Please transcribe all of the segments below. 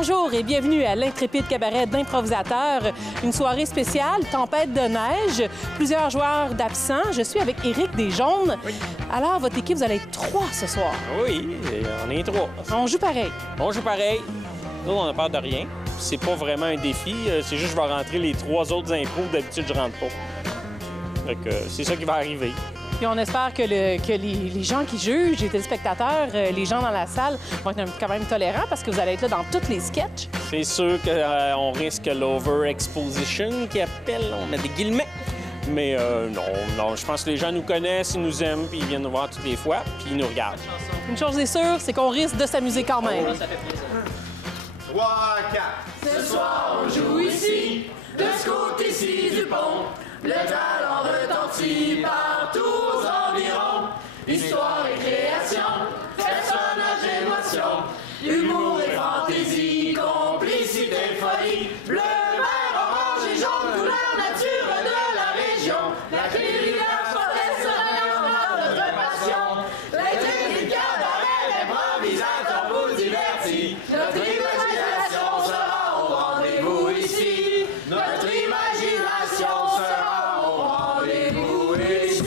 Bonjour et bienvenue à l'Intrépide Cabaret d'improvisateurs. Une soirée spéciale, tempête de neige, plusieurs joueurs d'absents. Je suis avec Éric Desjaunes. Oui. Alors, votre équipe, vous allez être 3 ce soir. Oui, on est 3. On joue pareil. On joue pareil. Nous, on n'a peur de rien. C'est pas vraiment un défi. C'est juste que je vais rentrer les 3 autres impros. D'habitude, je rentre pas. Donc, c'est ça qui va arriver. Puis on espère que les gens qui jugent, les téléspectateurs, les gens dans la salle vont être quand même tolérants parce que vous allez être là dans tous les sketchs. C'est sûr qu'on risque l'over-exposition qui appelle, on met des guillemets. Mais non, je pense que les gens nous connaissent, ils nous aiment, puis ils viennent nous voir toutes les fois, puis ils nous regardent. Une chose est sûre, c'est qu'on risque de s'amuser quand même. Ça fait plaisir. 3, 4. Ce soir, on joue ici, de ce côté-ci du pont. Le talent retentit partout aux environs. Histoire et création, personnages, émotion, humour et fantaisie, complicité, folie. Bleu, vert, orange et jaune, couleur nature de la région. La rivière, forêt, soleil, notre passion. L'intrigue du cabaret, l'improvisateur vous divertit. Notre imagination sera au rendez-vous ici. Notre imagination sera au rendez-vous ici.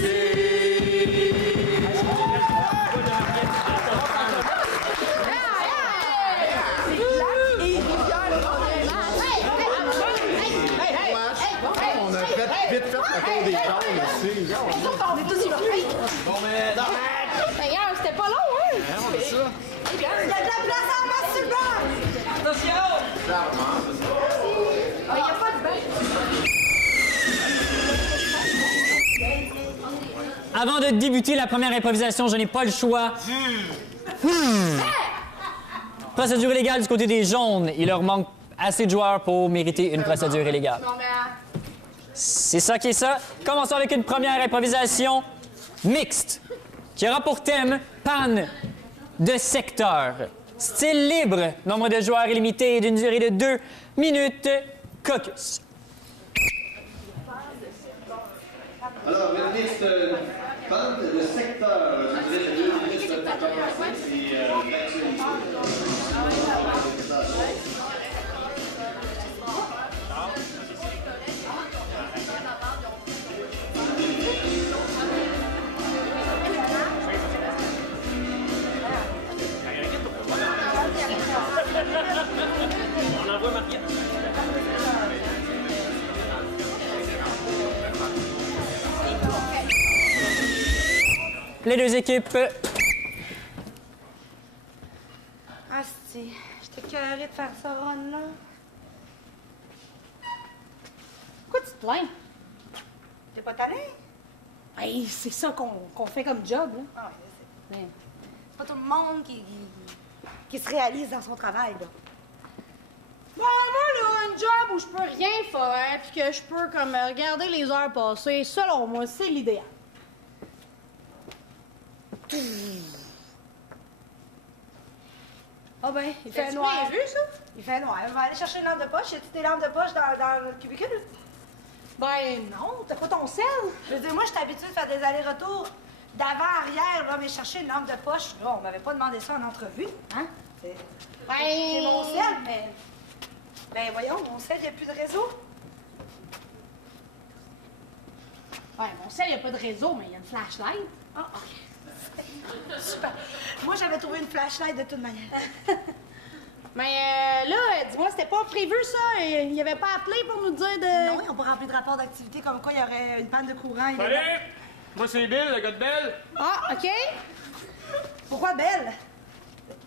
On a fait vite fait le tour des jaunes aussi. On est tous ici. Bon, mais non. D'ailleurs, c'était pas long, hein? On fait ça. Il y a de la place en masse sur le banc. Attention! Il n'y a pas de bain. Avant de débuter la première improvisation, je n'ai pas le choix. Procédure illégale du côté des jaunes. Il leur manque assez de joueurs pour mériter une procédure illégale. C'est ça qui est ça. Commençons avec une première improvisation mixte qui aura pour thème panne de secteur. Style libre, nombre de joueurs illimité d'une durée de 2 minutes. Caucus. Alors, le mixte pente de secteur. Je dirais que 2 minutes de c'est l'actualité. On envoie Mariette. Les deux équipes. Asti, j'étais curée de faire ça, Ron, là. Pourquoi tu te plains? T'es pas tanné? Hey, c'est ça qu'on fait comme job, là. Ah, oui, je sais. Mais c'est pas tout le monde qui se réalise dans son travail, là. Bon, moi, là, un job où je peux rien faire puis que je peux, comme, regarder les heures passer, selon moi, c'est l'idéal. Ah ben, il fait T'as-tu noir. bien vu, ça? Il fait noir. On va aller chercher une lampe de poche. Y a-tu des lampes de poche dans le cubicule? Ben, non, t'as pas ton sel. Je veux dire, moi, je suis habituée de faire des allers-retours d'avant-arrière, là, mais chercher une lampe de poche. Là, on m'avait pas demandé ça en entrevue, hein? C'est mon sel, mais... Ben, voyons, mon sel, il n'y a plus de réseau. Ouais, mon sel, y a pas de réseau, mais y a une flashlight. Ah, OK. Super. Moi, j'avais trouvé une flashlight de toute manière. Mais là, dis-moi, c'était pas prévu, ça? Il y avait pas appelé pour nous dire de... Non, ils n'ont pas rempli de rapport d'activité comme quoi il y aurait une panne de courant. Salut! Moi, c'est Bill, le gars de Belle. Ah, OK. Pourquoi Belle?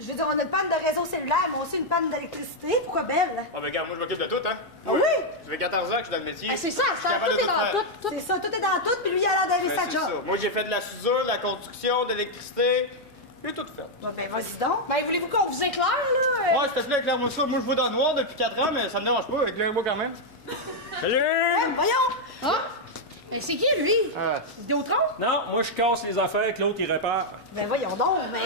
Je veux dire, on a une panne de réseau cellulaire, mais aussi une panne d'électricité. Pourquoi Belle? Ah, ben, regarde, moi, je m'occupe de tout, hein? Ah oui? Ça fait 14 ans que je suis dans le métier. Ben, c'est ça, Je suis capable tout de est dans faire. tout. C'est ça, tout est dans tout, puis lui, il a l'air d'aller Ben, sa c'est job. ça. Moi, j'ai fait de la soudure, de la construction, de l'électricité. J'ai tout fait. Bon, ben, vas-y donc. Ben, voulez-vous qu'on vous éclaire, là? Ouais, s'il te plaît, éclaire-moi ça. Moi, je vois dans le noir depuis 4 ans, mais ça me dérange pas. Éclaire-moi quand même. Salut! Voyons! Ah! Mais c'est qui, lui? Vidéotron? Non, moi, je casse les affaires que l'autre, il répare. Ben voyons donc, mais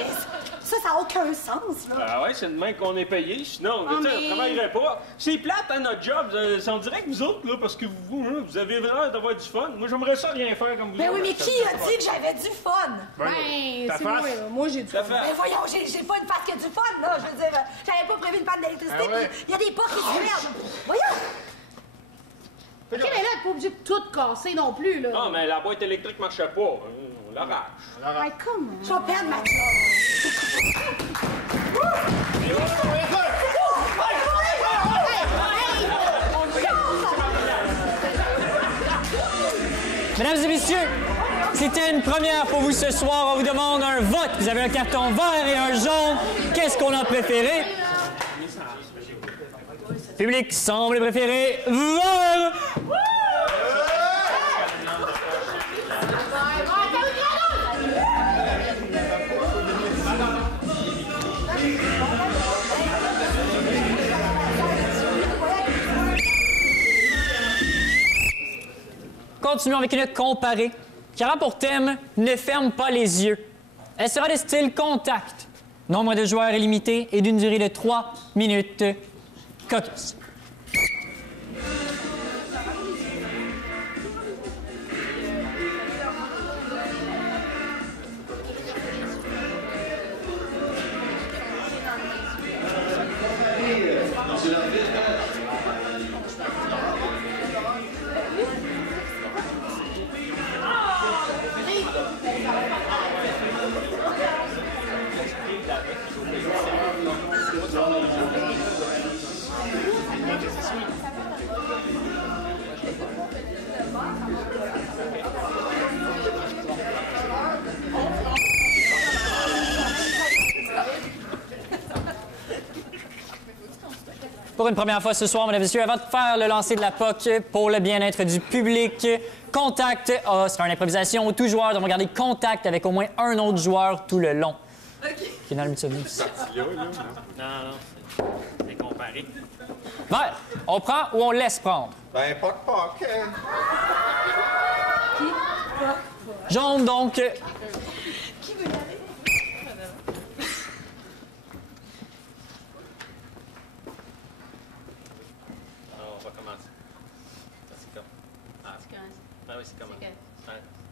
ça n'a aucun sens, là. Ah ouais, c'est demain qu'on est payé. Sinon, on ne travaillerait pas. C'est plate, hein, notre job. On dirait que vous autres, là, parce que vous avez l'air d'avoir du fun. Moi, j'aimerais ça rien faire comme vous. Ben oui, autres. mais qui a dit que j'avais du fun? Ben, ta c'est face. moi. Moi, j'ai du fun. Ben voyons, j'ai pas une face qui a du fun, là. Je veux dire, j'avais pas prévu une panne d'électricité, puis il y a des portes qui se merdent. Voyons! OK, mais là, t'es pas obligé de tout casser non plus, là. Ah, mais la boîte électrique marchait pas. On l'arrache. Ouais, comment? Je vais perdre ma job. Mesdames et messieurs, c'était une première pour vous ce soir. On vous demande un vote. Vous avez un carton vert et un jaune. Qu'est-ce qu'on a préféré? Le public semble préférer vert. Continuons avec une comparée qui aura pour thème « Ne ferme pas les yeux ». Elle sera de style contact. Nombre de joueurs est limité et d'une durée de 3 minutes. Caucus. Monsieur l'arbitre, Pour une première fois ce soir, mesdames et messieurs, avant de faire le lancer de la POC pour le bien-être du public, contact sera une improvisation où tous joueurs devront garder contact avec au moins un autre joueur tout le long. OK. Qui est dans le Mitsubishi. Non, c'est comparé. Vert, on prend ou on laisse prendre? Ben, poc. Jaune, donc. On va commencer. C'est comme... Ah, ben oui, c'est comme...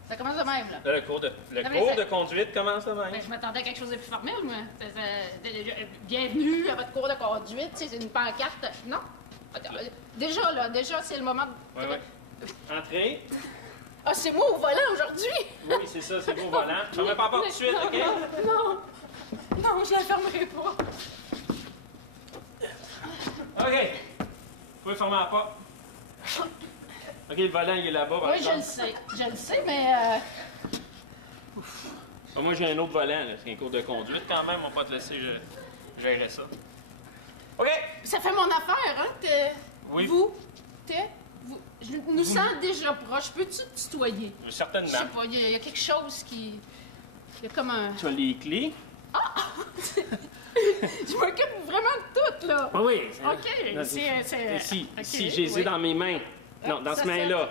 Ça commence de même, là. Là, le cours de conduite commence de même. Ben, je m'attendais à quelque chose de plus formel, moi. Bienvenue à votre cours de conduite. C'est une pancarte. Non? Déjà, c'est le moment de... Oui. Entrez. Ah, c'est moi au volant aujourd'hui? Oui, c'est ça, c'est vous au volant. Je ne pas tout de suite, OK? Non, je la fermerai pas. OK. Vous pouvez fermer la porte. OK, le volant, il est là-bas. Oui, je le sais, mais... Ah, moi, j'ai un autre volant, là. C'est un cours de conduite quand même. On va pas te laisser gérer ça. OK. Ça fait mon affaire, hein? Oui. Je nous sens déjà proches. Peux-tu te tutoyer? Certainement. Je sais pas, il y a quelque chose qui... Il y a comme un... Tu as les clés? Je m'occupe vraiment de tout, là. Oui. OK. Si j'ai les ai dans mes mains. Non, dans cette main-là.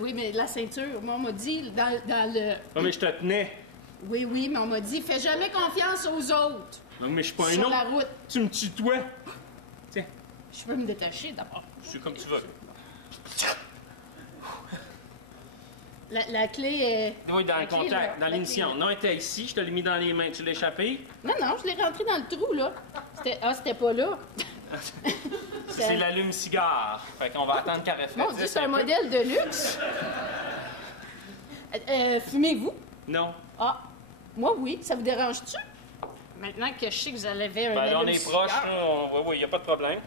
Oui, mais la ceinture, moi, on m'a dit dans le... Oui, mais je te tenais. Oui, mais on m'a dit, fais jamais confiance aux autres. Non, mais je suis pas un Sur autre. la route. Tu me tutoies. Tiens. Je peux me détacher, d'abord. C'est comme tu veux. La clé est... Oui, dans le contact, dans l'émission. Non, elle était ici, je te l'ai mis dans les mains. Tu l'as échappé? Non, je l'ai rentré dans le trou, là. C'était pas là. C'est l'allume-cigare. Fait qu'on va attendre qu'elle reflète. Mon Dieu, c'est un modèle de luxe. Fumez-vous? Non. Ah, moi, oui. Ça vous dérange-tu? Maintenant que je sais que vous avez un Ben là, on est allume-cigare. proches, là. Oui, il n'y a pas de problème.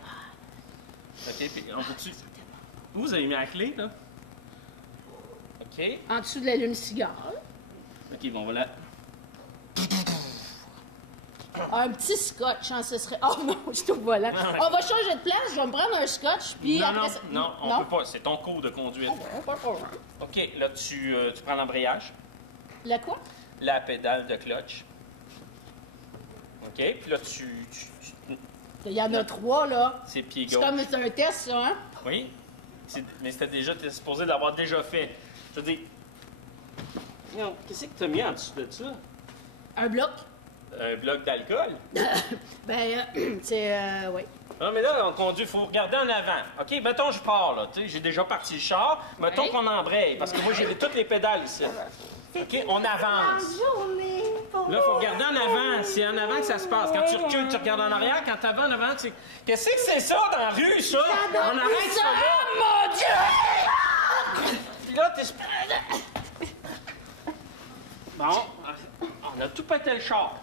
OK, puis on peut-tu... Vous avez mis la clé, là? OK. En dessous de l'allume-cigare. OK, bon, voilà. Un petit scotch, hein, ce serait... Oh non, je suis au volant. On va changer de place, je vais me prendre un scotch, puis après... Non, on peut pas. C'est ton cours de conduite. Pas. OK, là, tu prends l'embrayage, La quoi? la pédale de clutch. OK, puis là, Il y en a 3, là. c'est pied C'est gauche. comme c'est un test, ça, hein? Oui, mais t'es supposé l'avoir déjà fait. Je te dis. Qu'est-ce que t'as mis en dessous de ça? Un bloc. Un bloc d'alcool? Oui. Non, mais là, on conduit, il faut regarder en avant. OK, mettons, je pars, là. Tu sais, j'ai déjà parti le char. Mettons qu'on embraye, parce que moi, j'ai toutes les pédales ici. OK, on avance. Là, il faut regarder en avant. C'est en avant que ça se passe. Quand tu recules, tu regardes en arrière. Quand tu avances en avant, tu... Qu'est-ce que c'est ça dans la rue, ça? On arrête ça, là. Mon Dieu! Puis là, t'es... Bon, on a tout pété le char.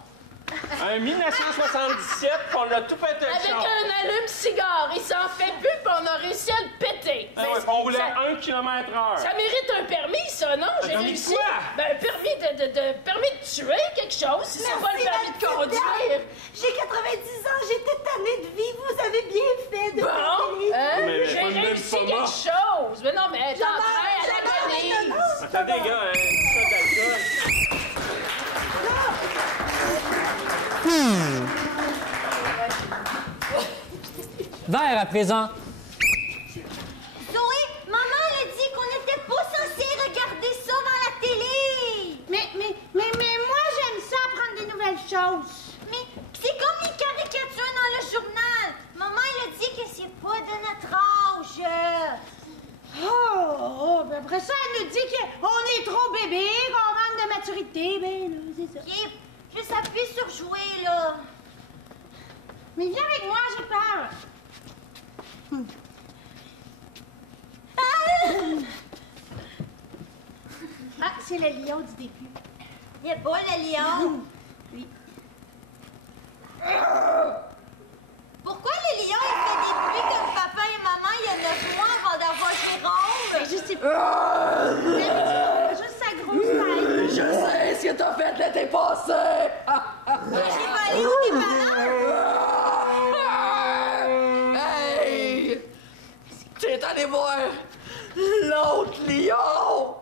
Un 1977, on a tout pété le char. Avec un allume-cigare, il s'en fait plus, puis on a réussi à le péter. Ah ouais, on roulait 1 km/h. Ça mérite un permis, ça, non? J'ai réussi. Ben, un permis permis de tuer quelque chose, si c'est pas le permis de conduire. J'ai 90 ans, j'ai toute année de vie, vous avez bien fait de J'ai réussi quelque chose. Mais non, mais t'es en train à l'agonie. Attendez, gars, un shot d'alcool. Vert à présent. Zoé, maman elle a dit qu'on n'était pas censé regarder ça dans la télé. Mais moi, j'aime ça apprendre des nouvelles choses. Mais c'est comme les caricatures dans le journal. Maman elle a dit que c'est pas de notre âge. Ben après ça, elle nous dit qu'on est trop bébé, qu'on manque de maturité. Ben là, c'est ça. Ok, juste appuie sur jouer, là. Mais viens avec moi, j'ai peur. Ah, c'est le lion du début. Il est pas le lion. Oui. Pourquoi le lion il fait des bruits comme papa et maman il y a 9 mois avant d'avoir Jérôme? Mais je sais pas. Juste sa grosse tête. Je sais ce que t'as fait l'été passé! J'ai volé aux tes parents? Hey! T'es allé voir l'autre lion!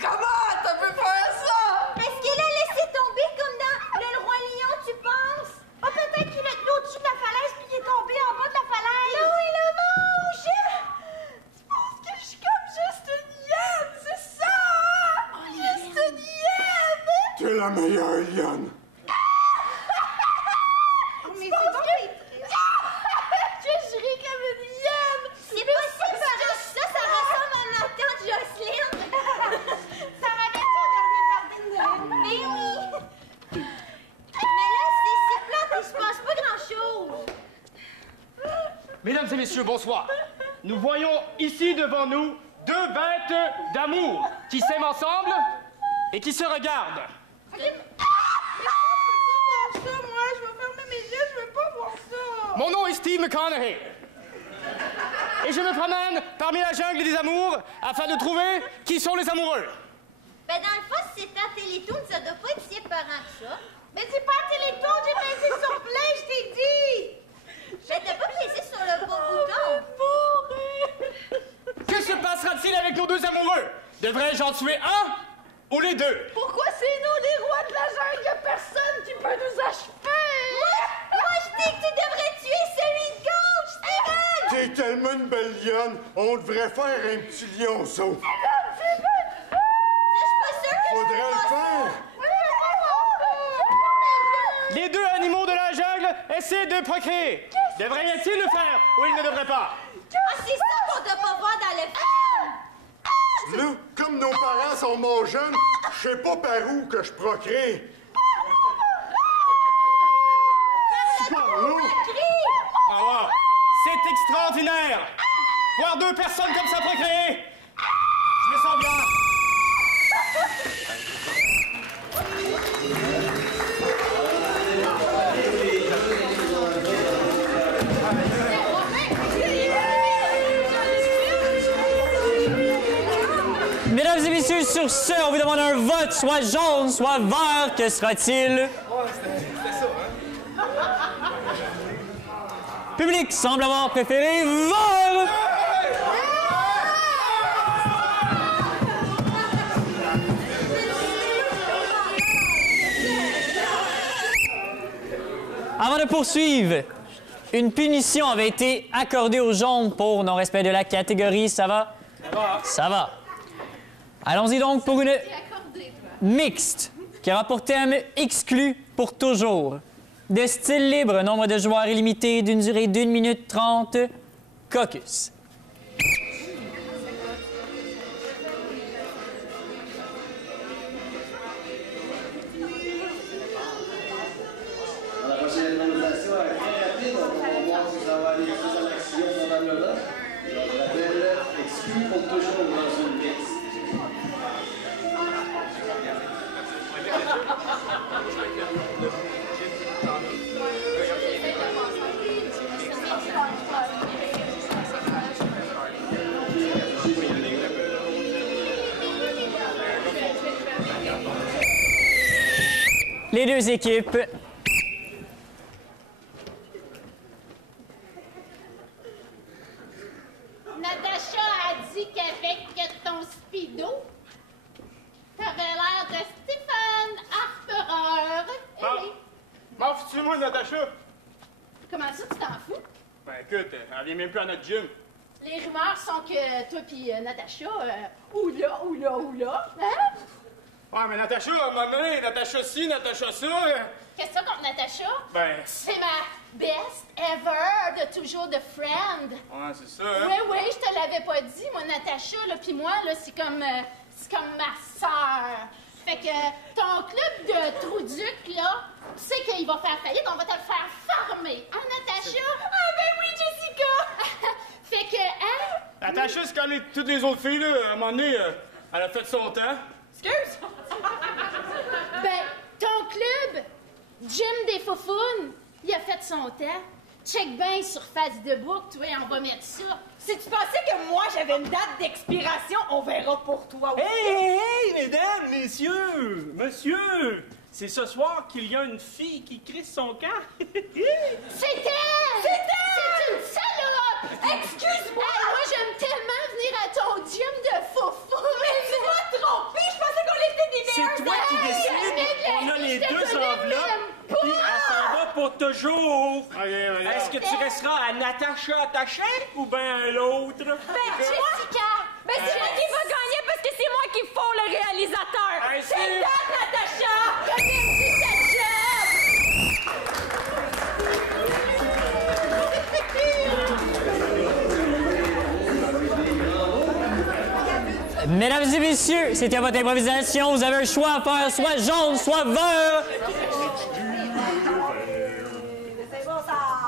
Comment t'as pu faire ça? Est-ce qu'il a laissé tomber comme dans Le Roi Lion, tu penses? Ah, peut-être qu'il est au-dessus de la falaise puis qu'il est tombé en bas de la falaise. Non, il le mange! Tu penses que je suis comme juste une hyène, c'est ça? Juste une hyène! T'es la meilleure hyène! Mais c'est bon que je ris comme une hyène! C'est possible, ça ressemble à ma tante Jocelyne! Ça m'avait dit au dernier party de Noël. Mais oui! Mais là, c'est plate, il se passe pas grand-chose! Mesdames et messieurs, bonsoir. Nous voyons ici devant nous deux bêtes d'amour qui s'aiment ensemble et qui se regardent. Je veux pas voir ça, moi. Je vais fermer mes yeux, je veux pas voir ça. Mon nom est Steve McConaughey. Et je me promène parmi la jungle des amours afin de trouver qui sont les amoureux. Ben, dans le fond, si c'était à Télétoon, ça doit pas être si épeurant que ça. Mais c'est pas à Télétoon, j'ai pesé sur play, je t'ai dit. Ben, t'as pas pesé sur le bon bouton. Que se passera-t-il avec nos deux amoureux? Devrais-je en tuer un ou les deux? Pourquoi c'est nous les rois de la jungle? Y'a personne qui peut nous achever. Moi, je dis que tu devrais tuer celui de gauche, Steven! T'es tellement une belle lionne, on devrait faire un petit lionceau. Ça, je suis pas sûre que Faudrait le faire. Les deux animaux de la jungle essaient de procréer. Devraient-ils le faire ou ils ne devraient pas? Ah, c'est ça qu'on doit pas voir dans le film! Là, comme nos parents sont morts jeunes, je sais pas par où que je procrée. Par là. Ah wow. C'est extraordinaire! Voir deux personnes comme ça procréer! Je me sens bien! Mesdames et messieurs, sur ce, on vous demande un vote, soit jaune, soit vert. Que sera-t-il? Public semble avoir préféré vert. Avant de poursuivre, une punition avait été accordée aux jaunes pour non-respect de la catégorie. Ça va? Ça va. Allons-y donc pour une mixte qui aura pour thème exclu pour toujours. De style libre, nombre de joueurs illimité d'une durée d'1 minute 30. Caucus. La prochaine improvisation est très rapide. On va voir si ça va aller plus à l'action probablement. On l'appelle exclu pour toujours dans une mix. Les deux équipes. Natacha a dit qu'avec ton speedo, t'avais l'air de Stephen Harperer. M'en fous-tu, moi, Natacha? Comment ça, tu t'en fous? Ben écoute, elle vient même plus à notre gym. Les rumeurs sont que toi pis Natacha, oula, hein? Ouais, mais Natacha, à un moment donné, Natacha ci, Natacha ça. Qu'est-ce que ça contre Natacha? Ben... C'est ma best ever de toujours de friend. Ouais, c'est ça, hein? Oui, je te l'avais pas dit, moi, Natacha, là, pis moi, là, c'est comme ma sœur. Fait que ton club de Trouduc, là, tu sais qu'il va faire faillite, on va te le faire farmer. Hein, Natacha? Ah, ben oui, Jessica! Fait que, hein? Natacha, c'est comme toutes les autres filles, là, à un moment donné, elle a fait son temps. Excuse! Ben, ton club, Gym des Faufounes, il a fait son temps. Check bien sur Face de Book, toi, on va mettre ça. Si tu pensais que moi, j'avais une date d'expiration, on verra pour toi aussi. Hey, mesdames, messieurs, monsieur! C'est ce soir qu'il y a une fille qui crie son camp. C'est elle! C'est une salope! Excuse-moi! Hey, moi, j'aime tellement venir à ton gym de Faufounes. Mais tu m'as trompé! Je pensais qu'on était des meilleurs C'est toi qui décides. On a les deux enveloppes. Puis elle s'en va pour toujours. Est-ce que tu resteras à Natacha attachée ou bien à l'autre? Jessica! Ben, c'est moi qui va gagner parce que c'est moi qui font le réalisateur! Hey, c'est date, Natacha! Remercie ta job! Mesdames et messieurs, c'était votre improvisation. Vous avez un choix à faire, soit jaune, soit vert.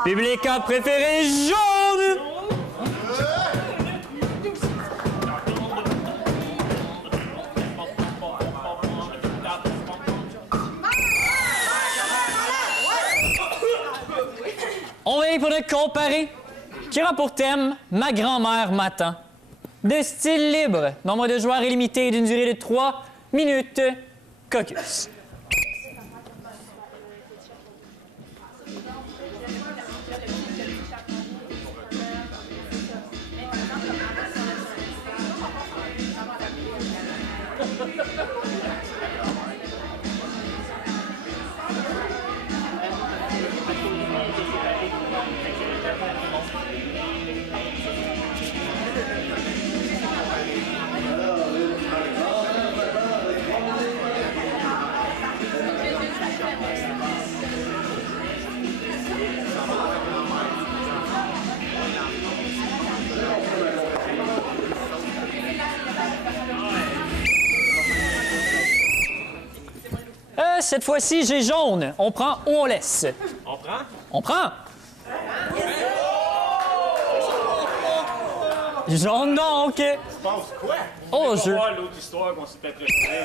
Public a préféré jaune. On va y pour le comparer, qui aura pour thème « Ma grand-mère m'attend ». De style libre, nombre de joueurs illimité d'une durée de 3 minutes. Caucus. Cette fois-ci, j'ai jaune. On prend ou on laisse? On prend? On prend! Jaune donc! Tu penses quoi? Oh, je vais voir l'autre histoire qu'on s'est fait préparer.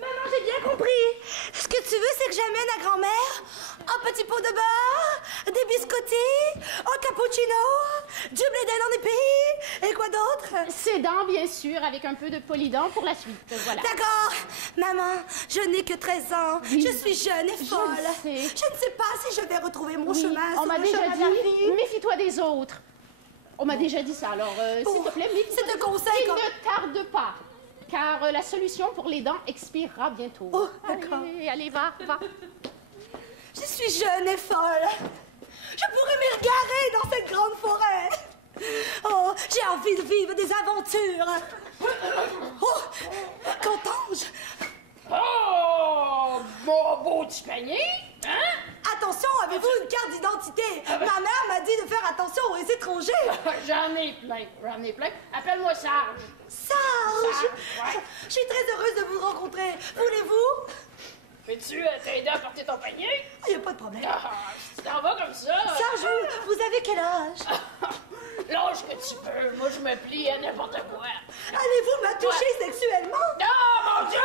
Maman, j'ai bien compris. Ce que tu veux, c'est que j'amène à grand-mère un petit pot de beurre, des biscottis, un cappuccino, du blé d'Inde en épi, et quoi d'autre? Ses dents, bien sûr, avec un peu de polydent pour la suite. Voilà. D'accord. Maman, je n'ai que 13 ans. Oui. Je suis jeune et folle. Je le sais. Je ne sais pas si je vais retrouver mon Oui, chemin. on m'a déjà dit, méfie-toi des autres. On m'a déjà dit ça, alors s'il te plaît, méfie-toi. C'est un conseil Et ne tarde pas, car la solution pour les dents expirera bientôt. Oh, d'accord. Allez, va. Je suis jeune et folle. Je pourrais m'égarer dans cette grande forêt. Oh, j'ai envie de vivre des aventures. Oh, qu'entends-je? Oh, mon beau petit panier, hein? Attention, avez-vous une carte d'identité? Ma mère m'a dit de faire attention aux étrangers. J'en ai plein. Appelle-moi Sarge. Sarge? Ouais. Je suis très heureuse de vous rencontrer. Voulez-vous? Peux-tu t'aider à porter ton panier? Il n'y a pas de problème. Si tu t'en vas comme ça... Sarge, vous avez quel âge? L'âge que tu veux. Moi, je me plie à n'importe quoi. Allez-vous me toucher sexuellement? Non, mon Dieu!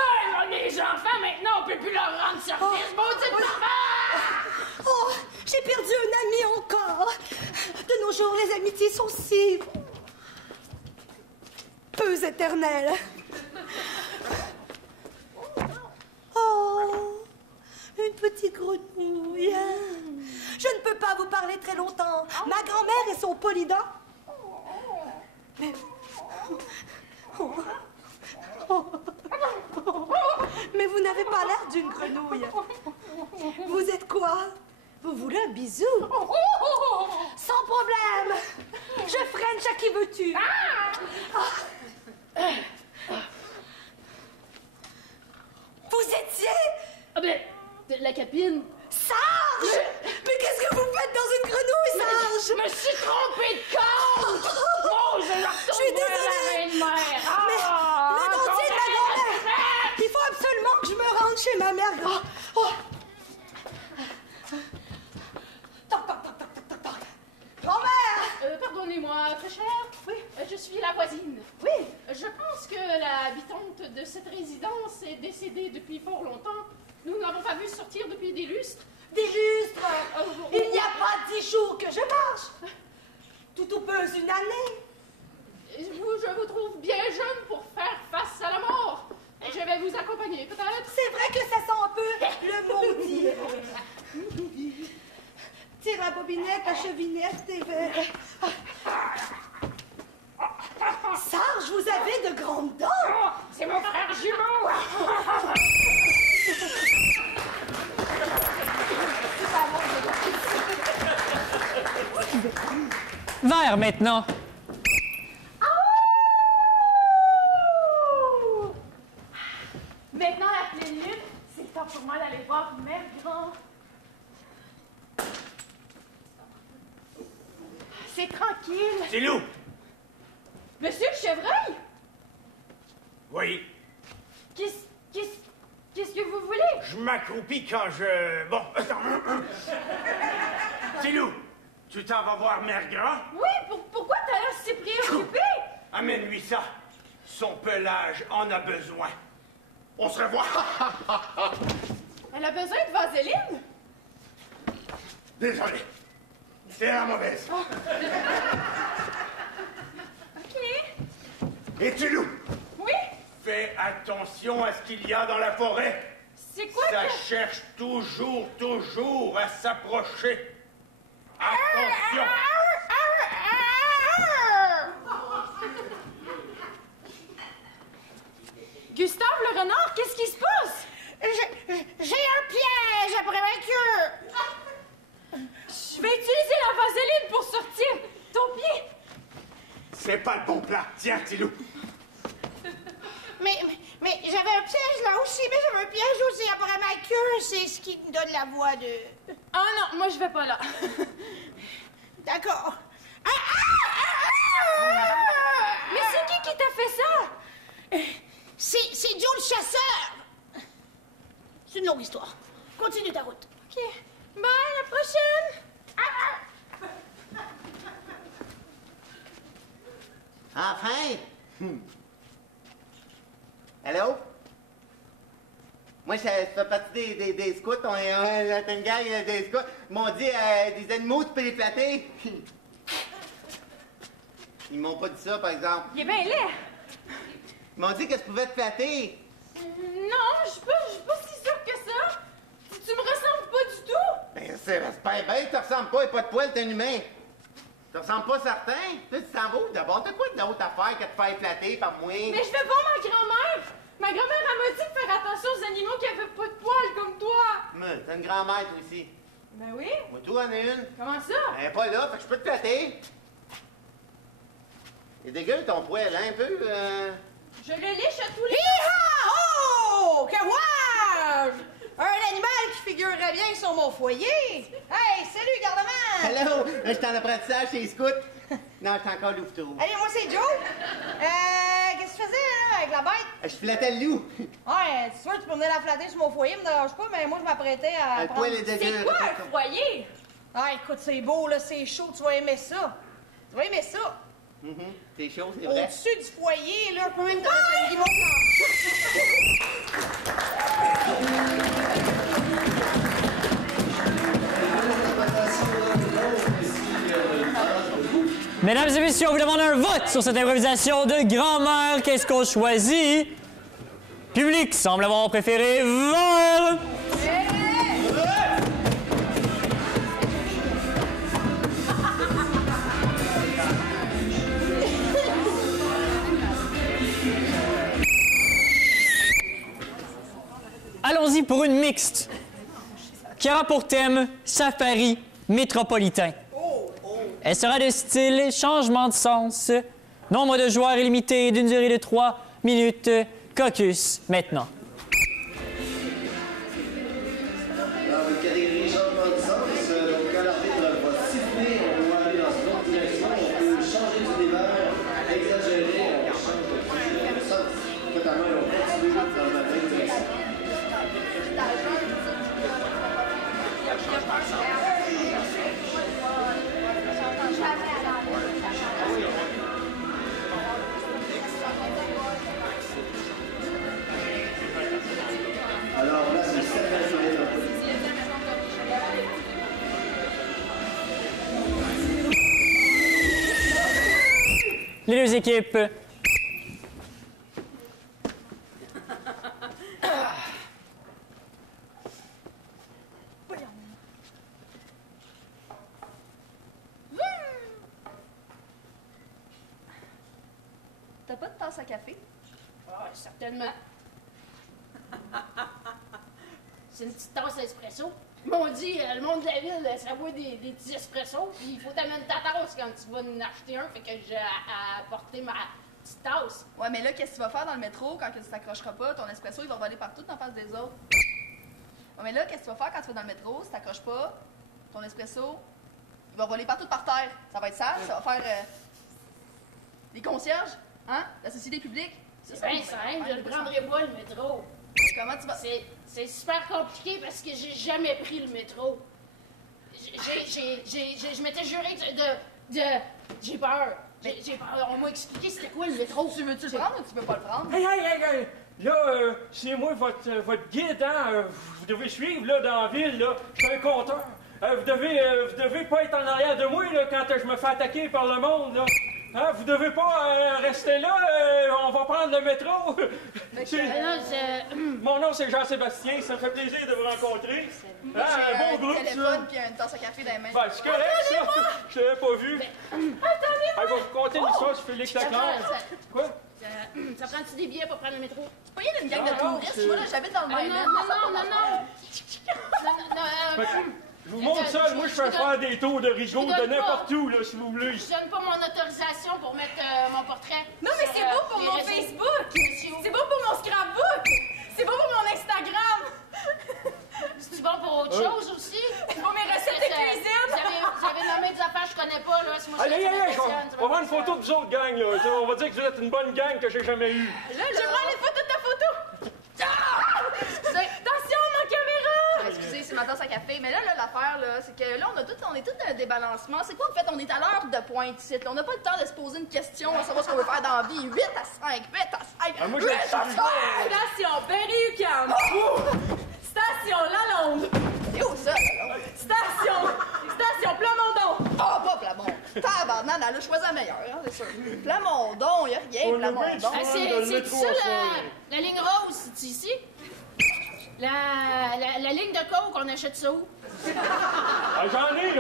Les enfants, maintenant, on peut plus leur rendre service. Maudite maman! Oh, j'ai perdu un ami encore. De nos jours, les amitiés sont si... peu éternelles. Oh, une petite grenouille. Je ne peux pas vous parler très longtemps. Ma grand-mère et son polydent. Mais... Mais vous n'avez pas l'air d'une grenouille. Vous êtes quoi? Vous voulez un bisou? Sans problème. Je French à qui veux-tu? Vous étiez... Ah ben, la capine. Sarge! Mais qu'est-ce que vous faites dans une grenouille, Sarge? Je me suis trompée de compte! Oh, je suis désolée! Mais le dentier de ma grand-mère! Il faut absolument que je me rende chez ma mère. Oh. Toc, toc, toc, toc, toc, toc. Grand-mère! Pardonnez-moi, très chère. Oui. Je suis la voisine. Oui. Je pense que l'habitante de cette résidence est décédée depuis fort longtemps. Nous n'avons pas vu sortir depuis des lustres. Des lustres! Il n'y a pas 10 jours que je marche. Tout ou peu une année. Je vous trouve bien jeune pour faire face à la mort. Et je vais vous accompagner, peut-être. C'est vrai que ça sent un peu le maudit. Tire à bobinette, à chevinette et... Sarge, vous avez de grandes dents. C'est mon frère jumeau. Vert maintenant. Maintenant, la pleine lune, c'est le temps pour moi d'aller voir Mère Grand. C'est tranquille. C'est loup! Monsieur le chevreuil, Oui, qu'est-ce que vous voulez? je m'accroupis quand je... Bon, attends. C'est loup! Tu t'en vas voir Mère Grand? Oui, pourquoi t'as l'air si préoccupé? Amène-lui ça. Son pelage en a besoin. On se revoit. Elle a besoin de vaseline? Désolé. C'est la mauvaise. OK. Et tu loup? Oui? Fais attention à ce qu'il y a dans la forêt. C'est quoi Ça que... cherche toujours à s'approcher. Attention. Gustave le renard, qu'est-ce qui se passe? J'ai un piège après ma queue. Je vais utiliser la vaseline pour sortir ton pied. C'est pas le bon plat. Tiens, petit loup. Mais j'avais un piège là aussi, mais j'avais un piège aussi après ma queue. C'est ce qui me donne la voix de... Ah non, moi je vais pas là. D'accord. Mais c'est qui t'a fait ça? C'est Joe le chasseur. C'est une longue histoire. Continue ta route. OK. Bye, à la prochaine. Enfin! Allô? Moi, je fais partie des scouts. On est une gang des scouts. Ils m'ont dit des animaux, tu peux les flatter. Ils m'ont pas dit ça, par exemple. Il est bien laid. Ils m'ont dit que je pouvais te flatter. Non, je suis pas si sûre que ça. Tu me ressembles pas du tout. Ben, c'est pas bien, tu ressembles pas, et pas de poil, t'es un humain. Tu ressembles pas certain. Tu t'en vas où d'abord? T'as quoi d'autre affaire que de te faire flatter par moi? Mais je vais voir ma grand-mère. Ma grand-mère, elle m'a dit de faire attention aux animaux qui avaient pas de poils comme toi. Mais t'as une grand-mère, toi aussi. Ben oui. Moi, tout en ai une. Comment ça? Elle est pas là, fait que je peux te flatter. Il est dégueu ton poêle, hein, un peu. Je le liche à tous les... Hi-ha! Oh! Que wow! Un animal qui figurerait bien sur mon foyer! Hey, salut, garde-man! Allô? Je suis en apprentissage chez les scouts. Non, je suis encore louveteau. Allez, moi, c'est Joe. Qu'est-ce que tu faisais, là, avec la bête? Je flattais le loup. Ouais, c'est sûr, tu peux venir la flatter sur mon foyer, me dérange pas, mais moi, je m'apprêtais à. Le poêle est dégueu. C'est quoi un foyer? Ah, écoute, c'est beau, là, c'est chaud, tu vas aimer ça. Tu vas aimer ça. C'est chaud, c'est vrai. Au-dessus du foyer, là, je peux même te mettre une guimauve. Mesdames et messieurs, on vous demande un vote sur cette improvisation de grand-mère. Qu'est-ce qu'on choisit? Public semble avoir préféré vert. Allons-y pour une mixte qui aura pour thème Safari métropolitain. Elle sera de style changement de sens, nombre de joueurs illimité d'une durée de 3 minutes, caucus maintenant. Dans une catégorie changement de sens, donc quand l'arbitre va siffler, on va aller dans une autre direction, on peut changer d'univers, exagérer, on change de sens. Totalement, on continue dans la même direction. Alors là, c'est le Safari métropolitain. Les deux équipes. T'as pas de tasse à café? Ah, certainement. C'est une petite tasse espresso. Ils m'ont dit, le monde de la ville, ça boit des petits espressos, puis il faut t'amener ta tasse quand tu vas en acheter un, fait que j'ai apporté ma petite tasse. Ouais, mais là, qu'est-ce que tu vas faire dans le métro quand tu t'accrocheras pas? Ton espresso, il va voler partout en face des autres. Ouais, mais là, qu'est-ce que tu vas faire quand tu vas dans le métro, si t'accroches pas? Ton espresso, il va voler partout par terre. Ça va être sale, ça va faire des concierges, hein? La société publique. C'est bien simple, je ne prendrai pas le métro. Comment tu vas... C'est super compliqué parce que j'ai jamais pris le métro. Je m'étais juré j'ai peur. J'ai peur. On m'a expliqué c'était quoi le métro. Tu veux-tu le prendre ou tu veux pas le prendre? Hey! Là, c'est moi votre guide, hein? Vous devez suivre, là, dans la ville, là. Je suis un compteur. Vous devez pas être en arrière de moi, là, quand je me fais attaquer par le monde, là. Hein? Vous devez pas rester là, on va prendre le métro. Mon nom, c'est Jean-Sébastien, ça me fait plaisir de vous rencontrer. Un beau groupe, ça. Téléphone puis une tasse à café dans les mains. Ben, c'est correct, ça. Je l'avais pas vu. Attendez-moi! Je vais vous conter l'histoire sur Félix Leclerc. Quoi? Ça prend-tu des billets pour prendre le métro? C'est pas une gang de touristes, moi, là, j'habite dans le même. Non. Je vous montre ça, moi je fais faire des tours de rigot de n'importe où, là, si vous voulez. Je donne pas mon autorisation pour mettre mon portrait. Non, mais c'est beau pour mon Facebook! C'est beau pour mon scrapbook! C'est beau pour mon Instagram! C'est bon pour autre chose aussi? Pour mes recettes de cuisine! Vous avez nommé des affaires que je connais pas, là. Si moi, Allez, on va prendre une photo de vous autres, gang, là. On va dire que vous êtes une bonne gang que j'ai jamais eue. Je prends les photos de ta photo! Attention, ma caméra! Excusez, c'est ma tasse à café. Mais là, l'affaire, là, c'est que là, on est tous dans un débalancement. C'est quoi, en fait? On est à l'heure de pointe ici. On n'a pas le temps de se poser une question, à savoir ce qu'on veut faire dans la vie. 8 à 5, 8 à 5, moi, 8 à 5! Station Berry-UQAM! Station Lalonde! C'est où ça? Station Plamondon! Ah, pas Plamondon! Tabarnane, elle a choisi la meilleure, hein, c'est sûr. Plamondon, y'a rien, Plamondon. C'est ça, la ligne rose, c'est ici? La ligne de coke, on achète ça où? J'en ai.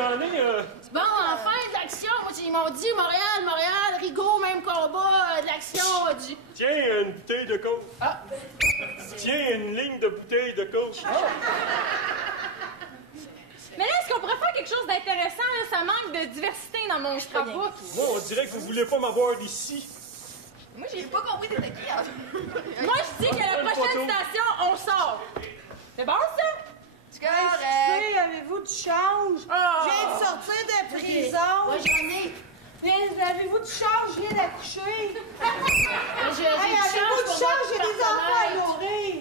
Bon, enfin, de l'action. Moi, ils m'ont dit Montréal, Rigaud, même combat, de l'action, du... Tiens, une bouteille de coke. Ah! Tiens, une ligne de bouteille de coke. Mais là, est-ce qu'on pourrait faire quelque chose d'intéressant? Là? Ça manque de diversité dans mon scrapbook. Moi, on dirait que vous voulez pas m'avoir ici. Moi, j'ai pas compris t'étais qui. Hein? Moi, je dis que la prochaine station, on sort. C'est bon, ça? C'est correct. Avez-vous du change? Je viens de sortir de prison. Moi, j'en ai. Avez-vous du change? Je viens d'accoucher. J'ai Avez-vous du change? J'ai des enfants à nourrir.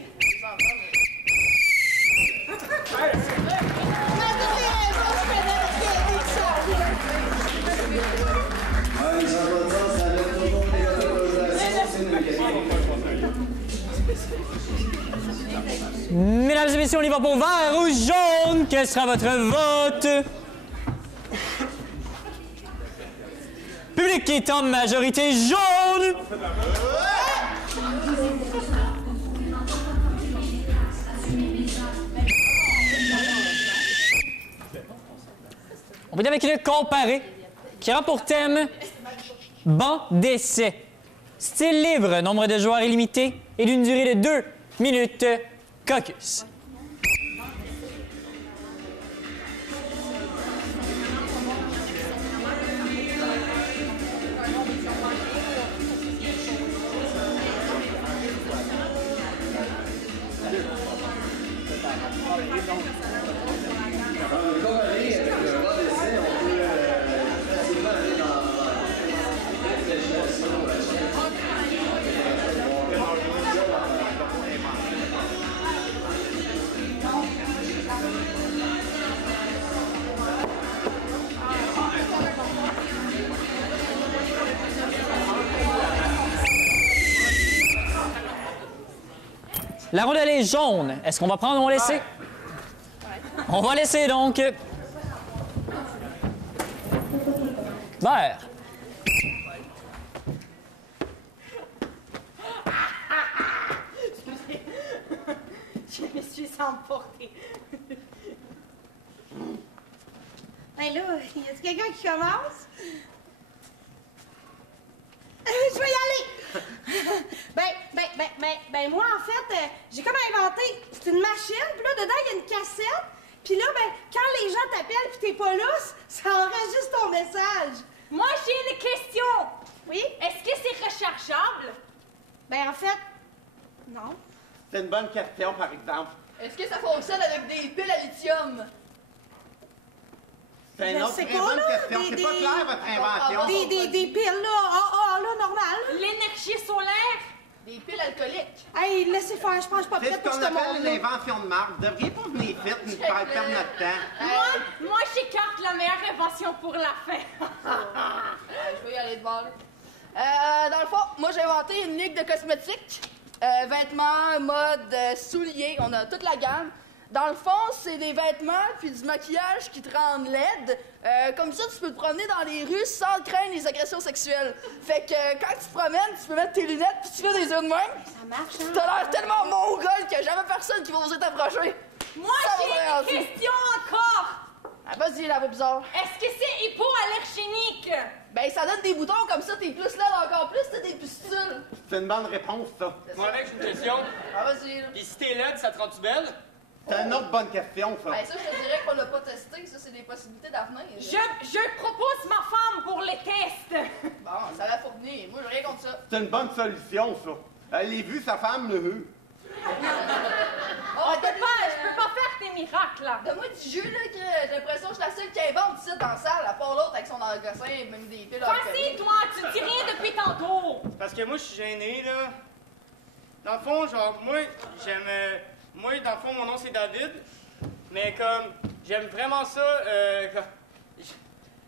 Mesdames et messieurs, on y va pour vert ou jaune. Quel sera votre vote? Public qui est en majorité jaune. On va dire avec une comparée qui aura pour thème banc d'essai. Style libre, nombre de joueurs illimité et d'une durée de 2 minutes. Caucus. La rondelle est jaune. Est-ce qu'on va prendre ou on va laisser? On va laisser donc. Vert. Je me suis emportée. Ben là, y a-t-il quelqu'un qui commence? Je vais y aller! Ben, moi, en fait, j'ai comme inventé, c'est une machine, puis là, dedans, il y a une cassette, puis là, ben, quand les gens t'appellent puis t'es pas lousse, ça enregistre ton message. Moi, j'ai une question. Oui? Est-ce que c'est rechargeable? Ben, en fait, non. C'est une bonne question, par exemple. Est-ce que ça fonctionne avec des piles à lithium? C'est une autre très bonne question. C'est pas clair, votre invention. Des piles, là, là, normal. L'énergie solaire? Des piles alcooliques. Hey, laissez faire, je pense pas C'est prête ce pour qu'on ce appelle monde-là. une invention de marque. Vous devriez pas venir ici nous faire perdre notre temps. Moi, j'écarte la meilleure invention pour la fin. Je vais y aller de bord. Dans le fond, moi, j'ai inventé une ligue de cosmétiques. Vêtements, mode, souliers, on a toute la gamme. Dans le fond, c'est des vêtements puis du maquillage qui te rendent laide. Comme ça, tu peux te promener dans les rues sans craindre les agressions sexuelles. Fait que quand tu te promènes, tu peux mettre tes lunettes puis tu fais des yeux de même. Ça marche, hein? T'as l'air tellement mongol qu'il n'y a jamais personne qui va oser t'approcher. Moi, j'ai une question encore. Ah, vas-y, la voix bizarre. Est-ce que c'est hypoallergénique? Ben, ça donne des boutons comme ça, t'es plus laide encore plus, t'as des pustules. C'est une bonne réponse, ça. Moi, avec, j'ai une question. Ah, vas-y, là. Pis si t'es laide, ça te rend-tu belle? C'est une autre bonne question, ça. Ben, ça, je te dirais qu'on l'a pas testé. Ça, c'est des possibilités d'avenir. Je propose ma femme pour les tests. Bon, ça l'a fourni. Moi, j'ai rien contre ça. C'est une bonne solution, ça. Elle l'a vu, sa femme le veut. Oh, je peux pas faire des miracles, là. Donne-moi du jus, là, que j'ai l'impression que je suis la seule qui invente ici dans la salle, à part l'autre avec son argossin et même des piles. Vas-y, toi, tu dis rien depuis tantôt. Parce que moi, je suis gêné, là. Dans le fond, genre, moi, j'aime... Moi, dans le fond, mon nom, c'est David. Mais comme, j'aime vraiment ça,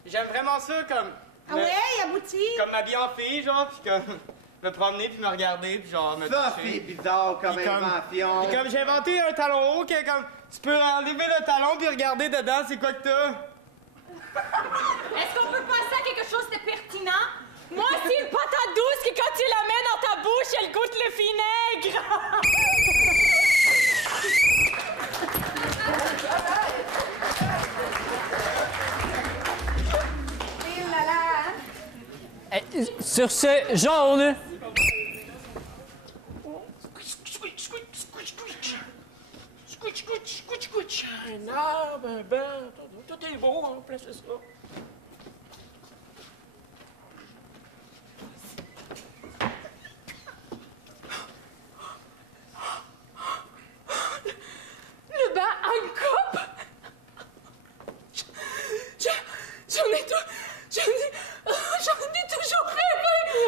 j'aime vraiment ça, comme... Ah ouais, abouti. Comme m'habiller en fille, genre, puis comme... me promener, puis me regarder, puis genre, me Ça, toucher. c'est bizarre comme invention. Puis comme, j'ai inventé un talon haut, que comme... Tu peux enlever le talon, puis regarder dedans, c'est quoi que t'as? Est-ce qu'on peut passer à quelque chose de pertinent? Moi, c'est une patate douce que quand tu la mets dans ta bouche, elle goûte le vinaigre. Sur ce, jaune. un arbre, un banc, tout est beau, on place ça. Le banc a une coupe? J'en ai toujours rêvé!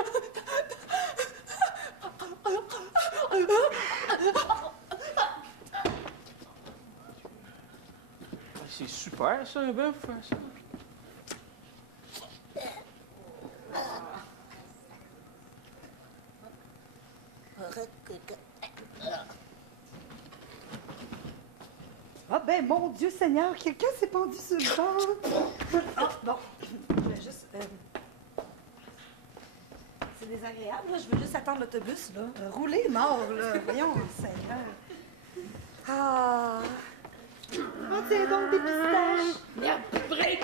C'est super, ça, un banc, pour faire ça. Ah ben, mon Dieu Seigneur, quelqu'un s'est pendu sur le banc. Ah, bon, je vais juste... C'est désagréable, là. Je veux juste attendre l'autobus, là. Rouler mort, là. Voyons, Seigneur. Ah... Oh, tiens donc, des pistaches. Merde, break!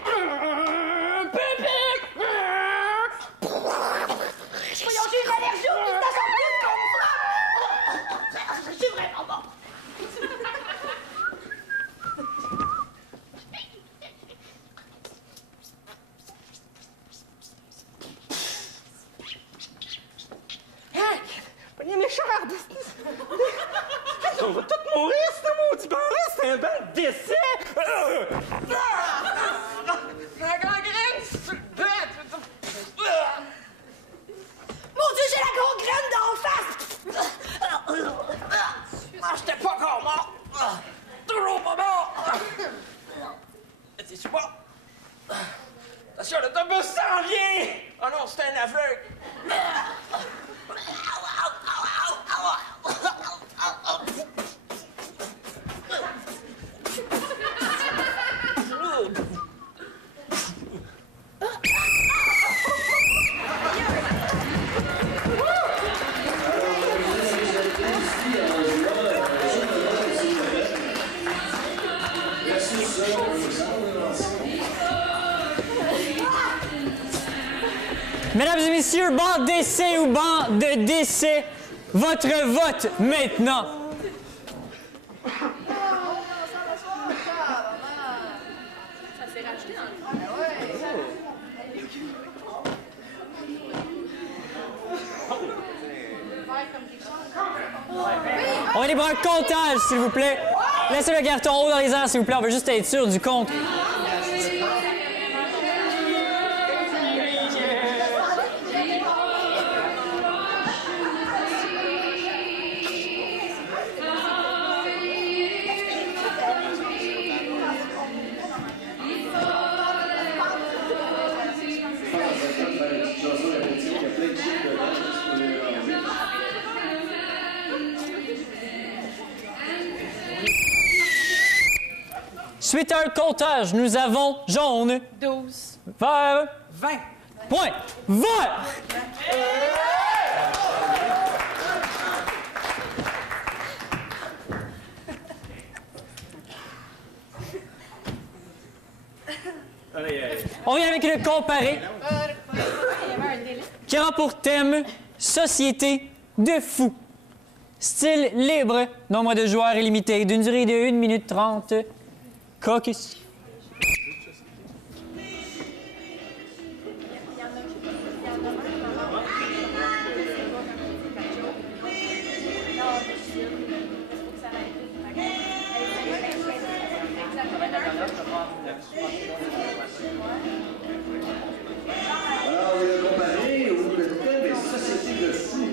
Voyons, j'ai une allergie aux pistaches en plus, qu'on me frappe! Je suis vraiment bon. Prenez une écharde! On va tous mourir, c'est un maudit banc! C'est un banc de décès! La gangrène sur le bête! Mon Dieu, j'ai la grosse graine d'en face! Ah, j'étais pas encore mort! Toujours pas mort! C'est bon! Attention, l'autobus s'en vient! Oh non, c'est un aveugle! Mesdames et messieurs, banc d'essai ou banc de décès, votre vote maintenant. Ça s'est rajouté dans le On va aller pour un comptage, s'il vous plaît. Laissez le carton haut dans les airs, s'il vous plaît. On veut juste être sûr du compte. Suite à un comptage, nous avons jaune, 12, vert, 20. point, vert! On vient avec le comparé qui aura pour thème Société de fous. Style libre, nombre de joueurs illimité, d'une durée de 1 minute 30. Caucus. Alors, on va comparer où le thème est Société de fous.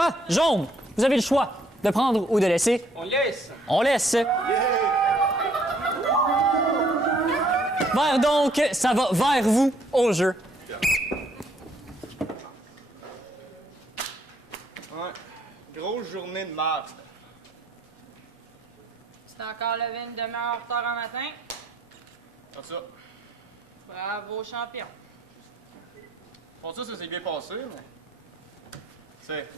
Ah, jaune, vous avez le choix de prendre ou de laisser. On laisse. On laisse. Vert donc, ça va vers vous au jeu. Ouais. Grosse journée de marde. C'est encore levé une demi-heure en retard un matin. Comme ça. Bravo, champion. Pour ça s'est bien passé, mais... C'est...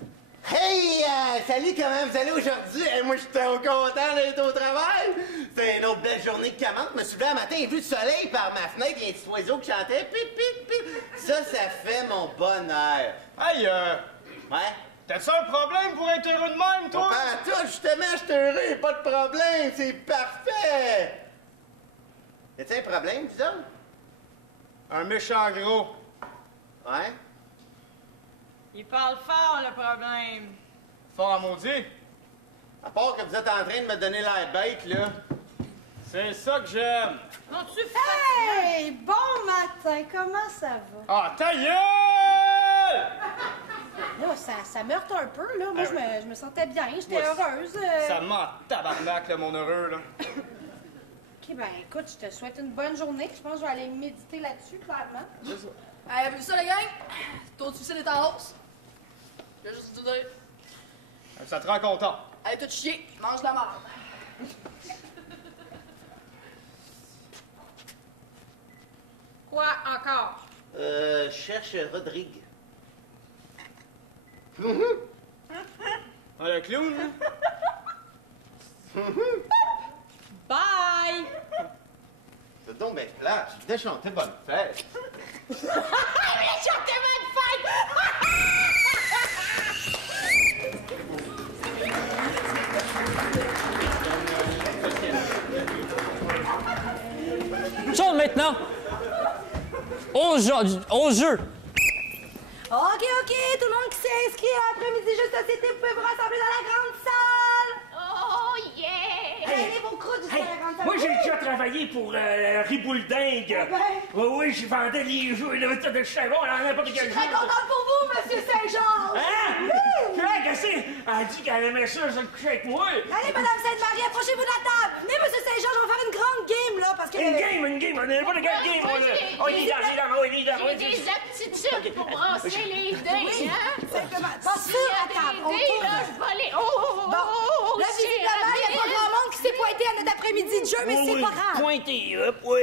Hey, salut, comment vous allez aujourd'hui? Moi, je suis trop content d'être au travail. C'est une autre belle journée qui commence. Je me suis levé un matin, j'ai vu le soleil par ma fenêtre, il y a un petit oiseau qui chantait. Pip, pip, pip. Ça fait mon bonheur. Hey, Ouais? t'as-tu un problème pour être heureux de même, toi? Pas tout, justement, je suis heureux, pas de problème, c'est parfait. Y'a-tu un problème, vous autres? Un méchant gros. Ouais? Il parle fort, le problème. Fort à maudit. À part que vous êtes en train de me donner l'air bête, là. C'est ça que j'aime. Non, tu fais. Hey! Bon matin, comment ça va? Ah, ta gueule! Là, ça meurtre un peu, là. Moi, je me sentais bien, j'étais heureuse. Ça ment tabarnak, là, mon heureux, là. OK, ben écoute, je te souhaite une bonne journée. Je pense que je vais aller méditer là-dessus, clairement. Vous avez ça, les gang? Taux de suicide est en hausse. Je vais juste vous dire. Ça te rend content. Allez, tout chier, mange de la merde. Quoi encore? Cherche Rodrigue. Ah, le clown, là? Bye! C'est donc ben plat. Je voulais chanter bonne fête. Je voulais chanter bonne fête! Jaune maintenant. Au jeu. OK, tout le monde qui s'est inscrit à l'après-midi jeu de société, vous pouvez vous rassembler dans la grande salle! Oh, yeah! Allez, vos croûtes jusqu'à la grande salle! Moi, j'ai déjà travaillé pour Ribouledingue. Oui, je vendais les jeux de chevaux à n'importe quel Je suis jour. très contente pour vous, Monsieur Saint-Georges! Hein? Oui! Qu'est-ce que c'est? Elle a dit qu'elle aimait ça, se coucher avec moi. Allez, Madame Sainte-Marie, approchez-vous de la table! Venez, Monsieur Saint-Georges, on va faire une grande game, là, parce que... Une game, on n'a pas de game. Oh, il est là. J'ai des aptitudes pour brasser les dés, Oui, hein? simplement. Pas sur la table, on Des dés, tourne. là, je vais les... Bon, là, visiblement, il y a pas grand monde qui s'est pointé à notre après-midi de jeu, mais c'est pas grave. Pointé. OK! On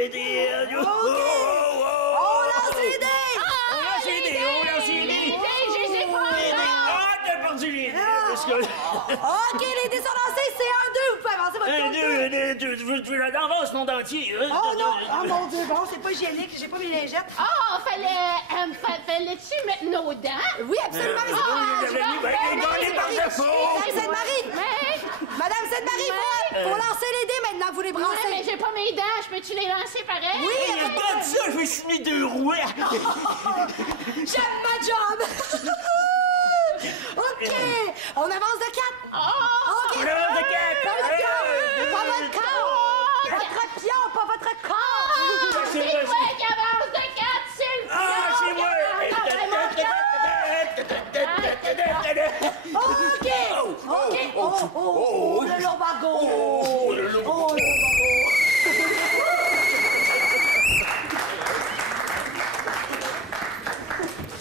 lance les dés! On lance les dés. Les dés, je les ai pas encore! Ah, t'as perdu les dés. OK, les dés sont lancés, c'est 1-2, vous pouvez avancer votre tour. Tu veux l'avance, monde entier. Oh non! Oh mon Dieu, bon, c'est pas hygiénique, j'ai pas mes lingettes. Ah, fallait-tu mettre nos dents? Oui, absolument, mais Madame Sainte-Marie, faut lancer les dés maintenant, vous les Ouais, brassez. mais j'ai pas mes dents, je peux-tu les lancer pareil? Oui, Il y a pas de ça, je vais signer 2 rouets. J'aime ma job! OK, on avance de 4. OK. On avance de 4. Pas votre corps! Votre pion, pas votre corps! C'est toi qui avance de 4, c'est le Ah, c'est moi. OK! OK! Oh, le lombago! Oh, le lombago!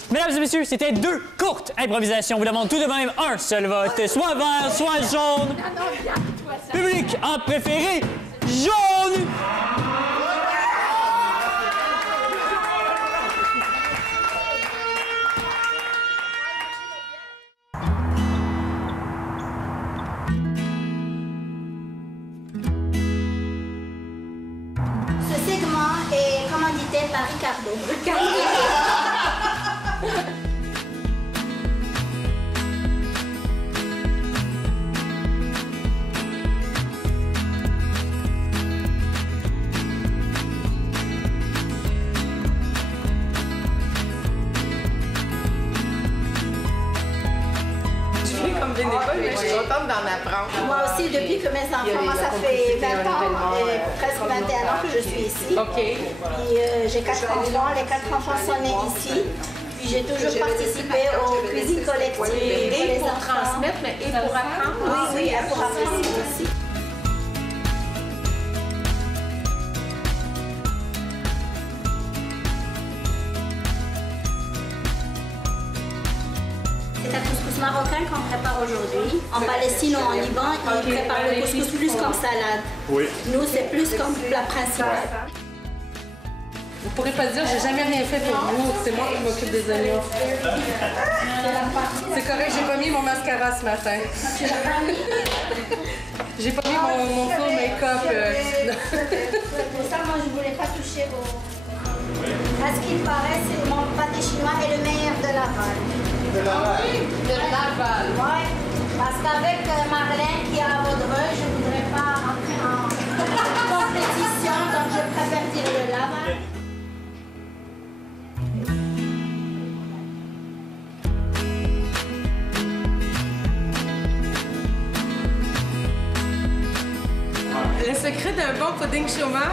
Mesdames et messieurs, c'était 2 courtes improvisations. On vous demande tout de même un seul vote, soit vert, soit jaune. Public en préféré, jaune! Ce segment est commandité par Ricardo. Mais je suis contente d'en apprendre. Moi aussi, depuis que mes enfants, moi ça fait 20 ans, presque 21 ans que je suis ici. OK. Puis j'ai 4 enfants, les 4 enfants sont nés ici. Puis j'ai toujours participé aux cuisines collectives. Et pour transmettre, mais et pour apprendre. Oui, pour apprendre aussi. C'est un couscous marocain qu'on prépare aujourd'hui. En Palestine ou en Liban, ils préparent le couscous plus comme salade. Oui. Nous, c'est plus comme plat principal. Vous pourrez pas dire, j'ai jamais rien fait pour vous, c'est moi qui m'occupe des oignons. C'est correct, j'ai pas mis mon mascara ce matin. J'ai pas mis mon full make-up. Pour ça, moi, je voulais pas toucher vos... À ce qu'il paraît, c'est mon pâté chinois est le meilleur de Laval. De Laval? De Laval. Oui, parce qu'avec Marlène qui est à Vaudreuil, je ne voudrais pas rentrer en compétition, donc je préfère dire de Laval. Le secret d'un bon pudding chômage,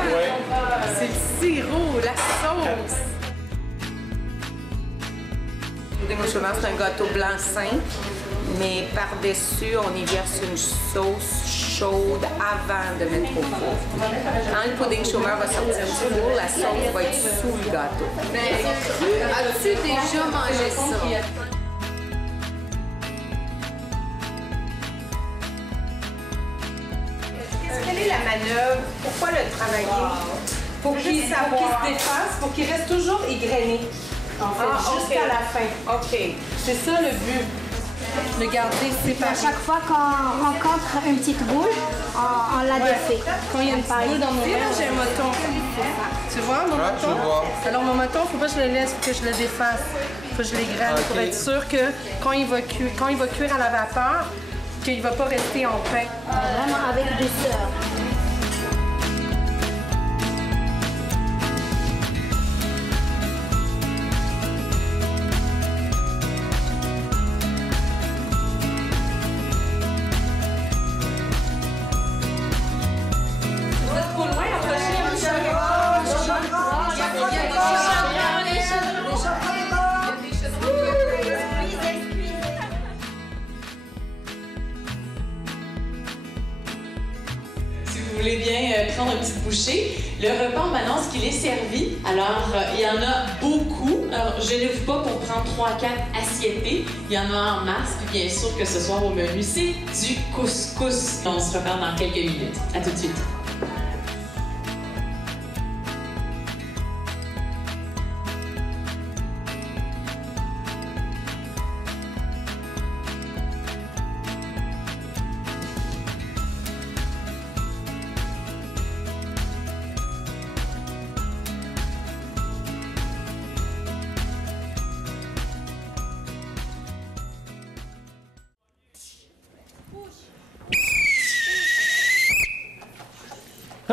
c'est le sirop, la sauce. Le pudding au chômage, c'est un gâteau blanc simple, mais par-dessus, on y verse une sauce chaude avant de mettre au four. Quand le pudding chômage va sortir du four, la sauce va être sous le gâteau. Mais as-tu déjà mangé ça? Quelle est la manœuvre? Pourquoi le travailler? Pour qu'il se défasse, pour qu'il reste toujours égrené, en fait, jusqu'à la fin. OK. C'est ça le but. De garder séparé. À chaque fois qu'on rencontre une petite boule, on la défait. Quand il y a une petite boule dans nos mains, j'ai un moton. Tu vois mon moton? Alors mon moton, il ne faut pas que je le laisse, que je le défasse. Il faut que je l'égrène pour être sûr que quand il va cuire à la vapeur, qu'il ne va pas rester en pain. Vraiment avec douceur. Vous êtes trop loin, approchez un petit peu. Si vous voulez bien prendre une petite bouchée, le repas en m'annonce qu'il est servi. Alors, il y en a beaucoup. Alors, je ne vous pas pour prendre 3-4 assiettées. Il y en a en masse. Puis bien sûr que ce soir au menu, c'est du couscous. On se reparle dans quelques minutes. À tout de suite.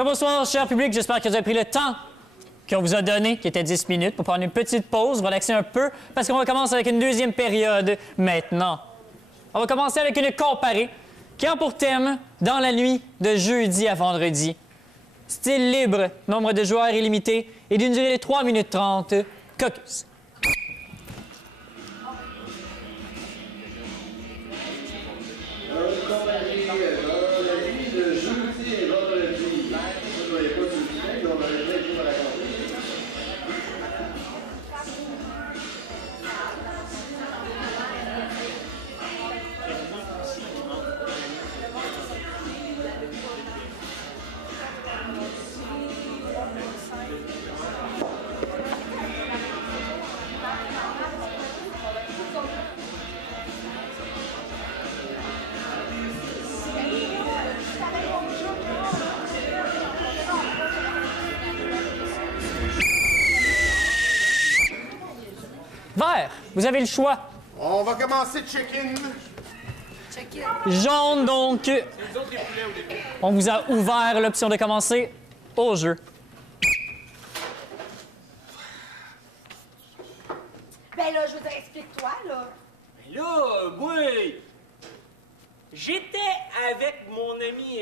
Bonsoir, cher public. J'espère que vous avez pris le temps qu'on vous a donné, qui était 10 minutes, pour prendre une petite pause, relaxer un peu, parce qu'on va commencer avec une deuxième période maintenant. On va commencer avec une comparée qui a pour thème dans la nuit de jeudi à vendredi. Style libre, nombre de joueurs illimité et d'une durée de 3 minutes 30. Caucus. Vert, vous avez le choix. On va commencer chicken. Jaune, donc, on vous a ouvert l'option de commencer au jeu. Ben là, je veux dire, explique-toi, là. Mais là, moi, j'étais avec mon ami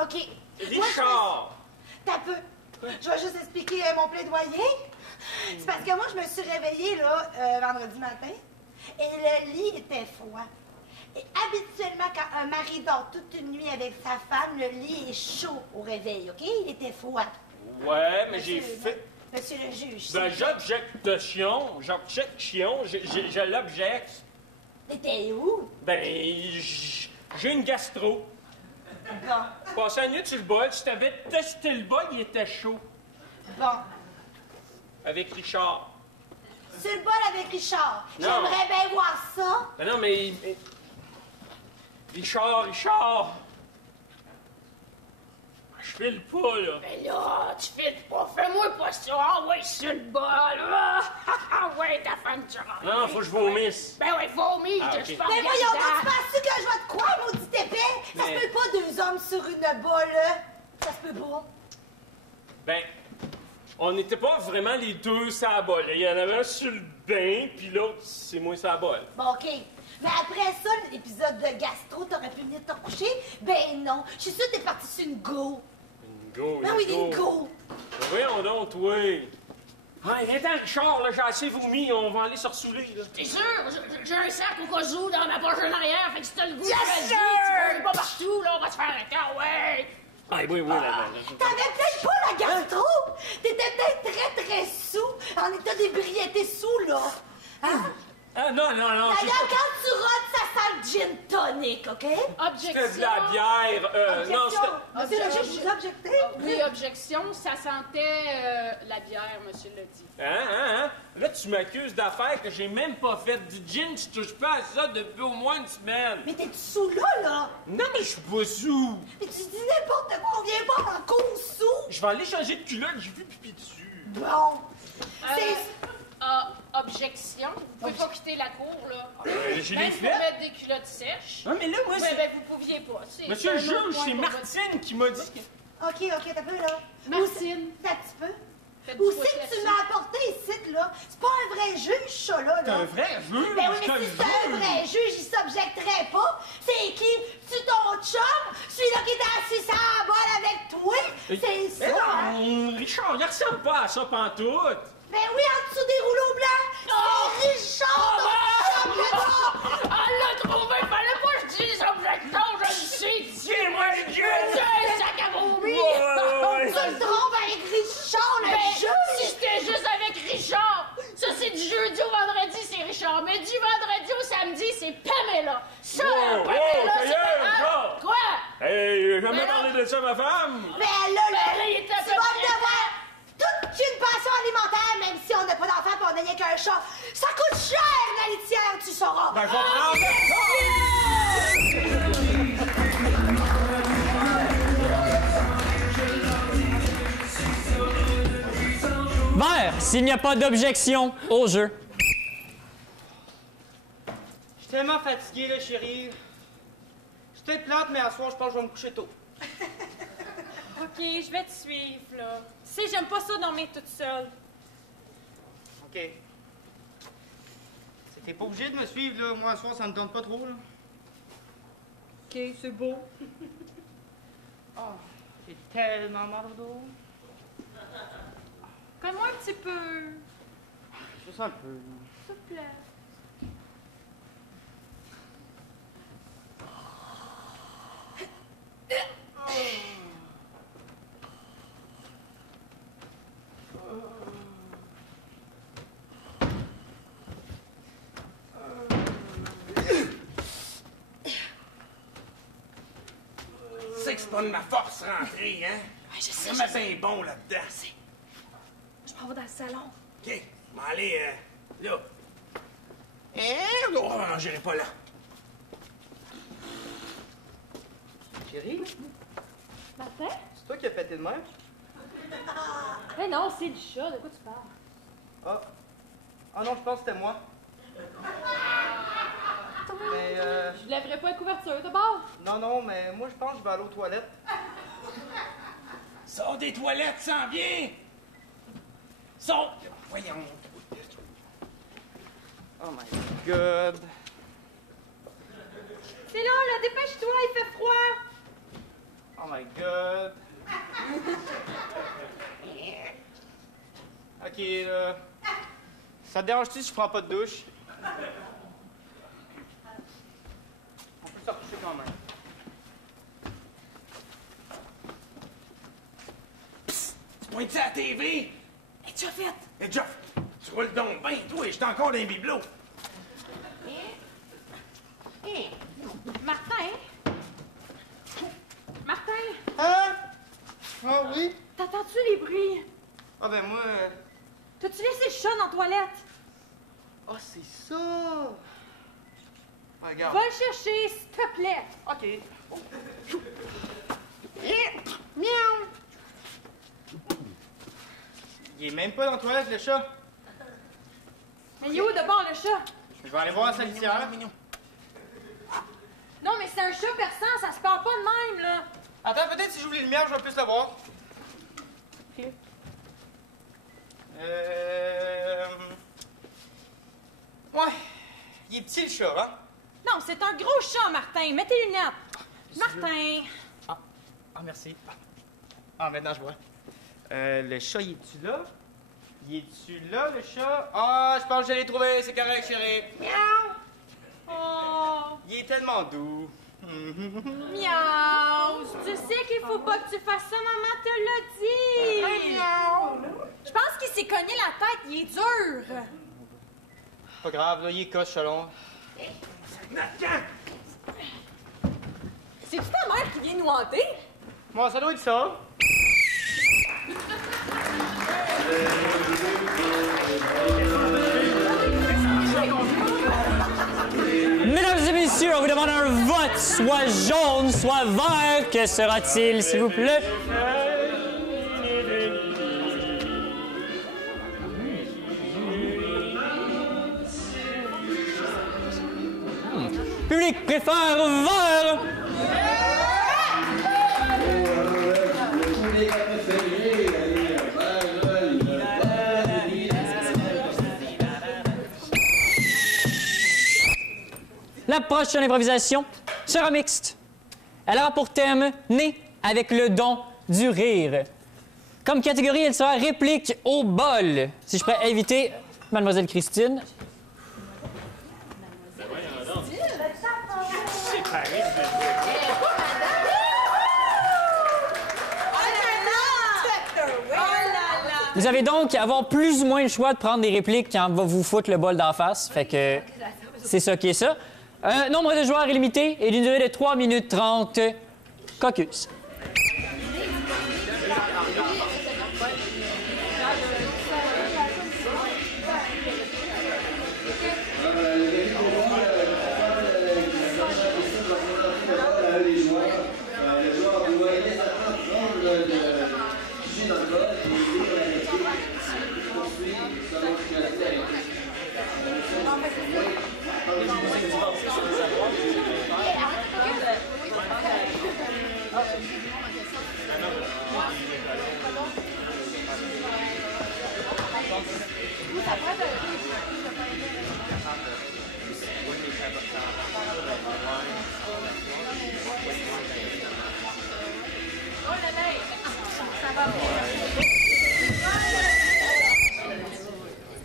OK. Richard. T'as peu. Je vais juste expliquer mon plaidoyer. C'est parce que moi, je me suis réveillée, là, vendredi matin, et le lit était froid. Et habituellement, quand un mari dort toute une nuit avec sa femme, le lit est chaud au réveil, OK? Il était froid. Ouais, mais j'ai fait... Monsieur le juge. Ben, j'objecte de chion. Je l'objecte. T'étais où? Ben, j'ai une gastro. Bon. Je passais la nuit sur le bol. Je t'avais testé le bol, il était chaud. Bon. avec Richard. Sur le bol avec Richard. Non. J'aimerais bien voir ça. Ben non, mais... Richard! Je file pas, là. Mais là, tu files pas. Fais-moi pas ça. Ah ouais, sur le bol. Ah ouais, ta femme de genre. Non, faut que je vomisse. Ben ouais, vomis, Ah, que ok. je Mais parle. voyons, tu penses que je vais te croire, maudit épais? Ça se Mais- peut pas deux hommes sur une bolle. Ça se peut pas. Ben, on n'était pas vraiment les deux sur la bolle. Il y en avait un sur le bain, puis l'autre, c'est moi sur la bolle. Bon, OK. Mais après ça, l'épisode de gastro, t'aurais pu venir te coucher? Ben non. Je suis sûre que t'es parti sur une go. Go, Ben oui, une go. Ben voyons donc, toi. Ah, viens-t'en, Richard, là, j'ai assez vomi, on va aller se ressouler, là. T'es sûr? J'ai un sac au cas où dans ma poche en arrière, fait que si t'as le goût, Yes, vas-y, sir! tu peux pas partout, là, on va se faire un temps, ouais! Ah, oui, là. T'avais peut-être pas la gastro. T'étais peut-être très sous. En état d'ébriété sous, là. Hein? Ah, non. D'ailleurs, quand tu rotes, ça sent le gin tonic, OK? Objection. C'était de la bière, non, Objection. c'était... Monsieur le juge, vous objectez? Oui, objection, ça sentait la bière, monsieur le dit. Hein? Là, tu m'accuses d'affaires que j'ai même pas faites. Du gin, tu touches pas à ça depuis au moins une semaine. Mais t'es sous là? Non, mais je suis pas sous. Mais tu dis n'importe quoi, on vient pas en cours sous. Je vais aller changer de culotte, j'ai vu pipi dessus. Bon. Objection, vous pouvez pas quitter la cour, là. Je l'ai Même pour fait. mettre des culottes sèches. Ah, mais là, moi, Ouais, c'est... ben, vous pouviez pas. C'est Monsieur le un autre juge, point c'est pour Martine qui m'a dit que... OK, t'as peu, là. Martine. T'as un petit peu. Faites Où du c'est que podcast. tu m'as apporté ici, là? C'est pas un vrai juge, ça, là. C'est un vrai juge? Ben oui, C'est mais un si c'est un juge. vrai juge, il s'objecterait pas. C'est qui? C'est ton chum? Celui-là qui était assis sur la bolle avec toi? C'est ça, hein? Non, Richard, il ressemble pas à ça pantoute. Ben oui, en dessous des rouleaux blancs! C'est Richard, ton chum, là! Elle l'a trouvé, fallait pas que je dise objection, je le sais. Tiens-moi le C'est un sac à vomir. Tu le trompes avec Richard, le Ben, juge! si j'étais juste avec Richard, ça c'est du jeudi au vendredi, c'est Richard. Mais du vendredi au samedi, c'est Pamela. Ça, Wow, Pamela, ta c'est gueule, Pamela. Richard. Quoi? Hey, j'ai jamais Mais parlé de ça à ma femme. Mais là, Ben, il est à tu peu vas près- devoir toute une pension alimentaire, même si on n'a pas d'enfant et on n'a rien qu'un chat. Ça coûte cher, la litière, tu sauras. Ben, je vais prendre... Vert, s'il n'y a pas d'objection au jeu. Je suis tellement fatigué, là, chérie. Je suis peut-être plate, mais à soir, je pense que je vais me coucher tôt. OK, je vais te suivre, là. Tu sais, j'aime pas ça dormir toute seule. OK. T'es pas obligé de me suivre, là. Moi, à soir, ça me tente pas trop, là. OK, c'est beau. Oh, j'ai tellement mal au dos. Comme-moi un petit peu. Juste un peu. S'il te plaît. C'est que c'est pas de ma force rentrer, hein? Ouais, je sais, C'est je vraiment sais. bien bon là-dedans. Je m'en vais dans le salon. OK, on va aller là. Hein? Oh, non, j'irai pas là. Chérie, Martin? c'est toi qui as pété de mer? Eh non, c'est le chat. De quoi tu parles? Ah. Ah non, je pense que c'était moi. Mais Je lèverai pas la couverture, d'abord. non, mais moi, je pense que je vais aller aux toilettes. Sors des toilettes, s'en viens! Sors! Voyons. Oh my God. C'est là, dépêche-toi, il fait froid. Oh my God. OK, là. Ça te dérange-tu si je prends pas de douche? On peut se recoucher quand même. Psst! Tu pointes ça à la TV? Et tu as fait? Et Jeff, tu roules donc bien, toi, j'étais encore dans les bibelots. Martin? Martin? Hein? Ah oui? T'entends-tu les bruits? Ah ben moi... T'as-tu laissé le chat dans la toilette? Ah, c'est ça! Regarde. Va le chercher, s'il te plaît. OK. Miaou! Il est même pas dans la toilette, le chat. Mais il est où d'abord, le chat? Je vais aller voir sa litière. Non, mais c'est un chat persan, ça se parle pas de même, là. Attends, peut-être si j'ouvre les lumières, je vais plus le voir. Ouais. Il est petit, le chat, hein? Non, c'est un gros chat, Martin. Mets tes lunettes. Martin. Ah, merci. Ah, maintenant, je vois. Le chat, il est-tu là? Il est-tu là, le chat? Ah, je pense que je l'ai trouvé. C'est correct, chérie. Miaou. Oh. Il est tellement doux. Miaou. Tu sais qu'il faut pas que tu fasses ça, maman te l'a dit. Miaou. Je pense qu'il s'est cogné la tête. Il est dur. Pas grave, là, il est coche, chalon. C'est-tu ta mère qui vient nous hanter? Bon, ça doit être ça. Mesdames et messieurs, on vous demande un vote, soit jaune, soit vert. Que sera-t-il, s'il vous plaît? Public préfère vert. La prochaine improvisation sera mixte. Elle aura pour thème « Né avec le don du rire ». Comme catégorie, elle sera réplique au bol. Si je pourrais inviter Mademoiselle Christine. Vous allez donc avoir plus ou moins le choix de prendre des répliques quand on va vous foutre le bol d'en face. Fait que c'est ça qui est ça. Un nombre de joueurs illimité et d'une durée de 3 minutes 30. Caucus.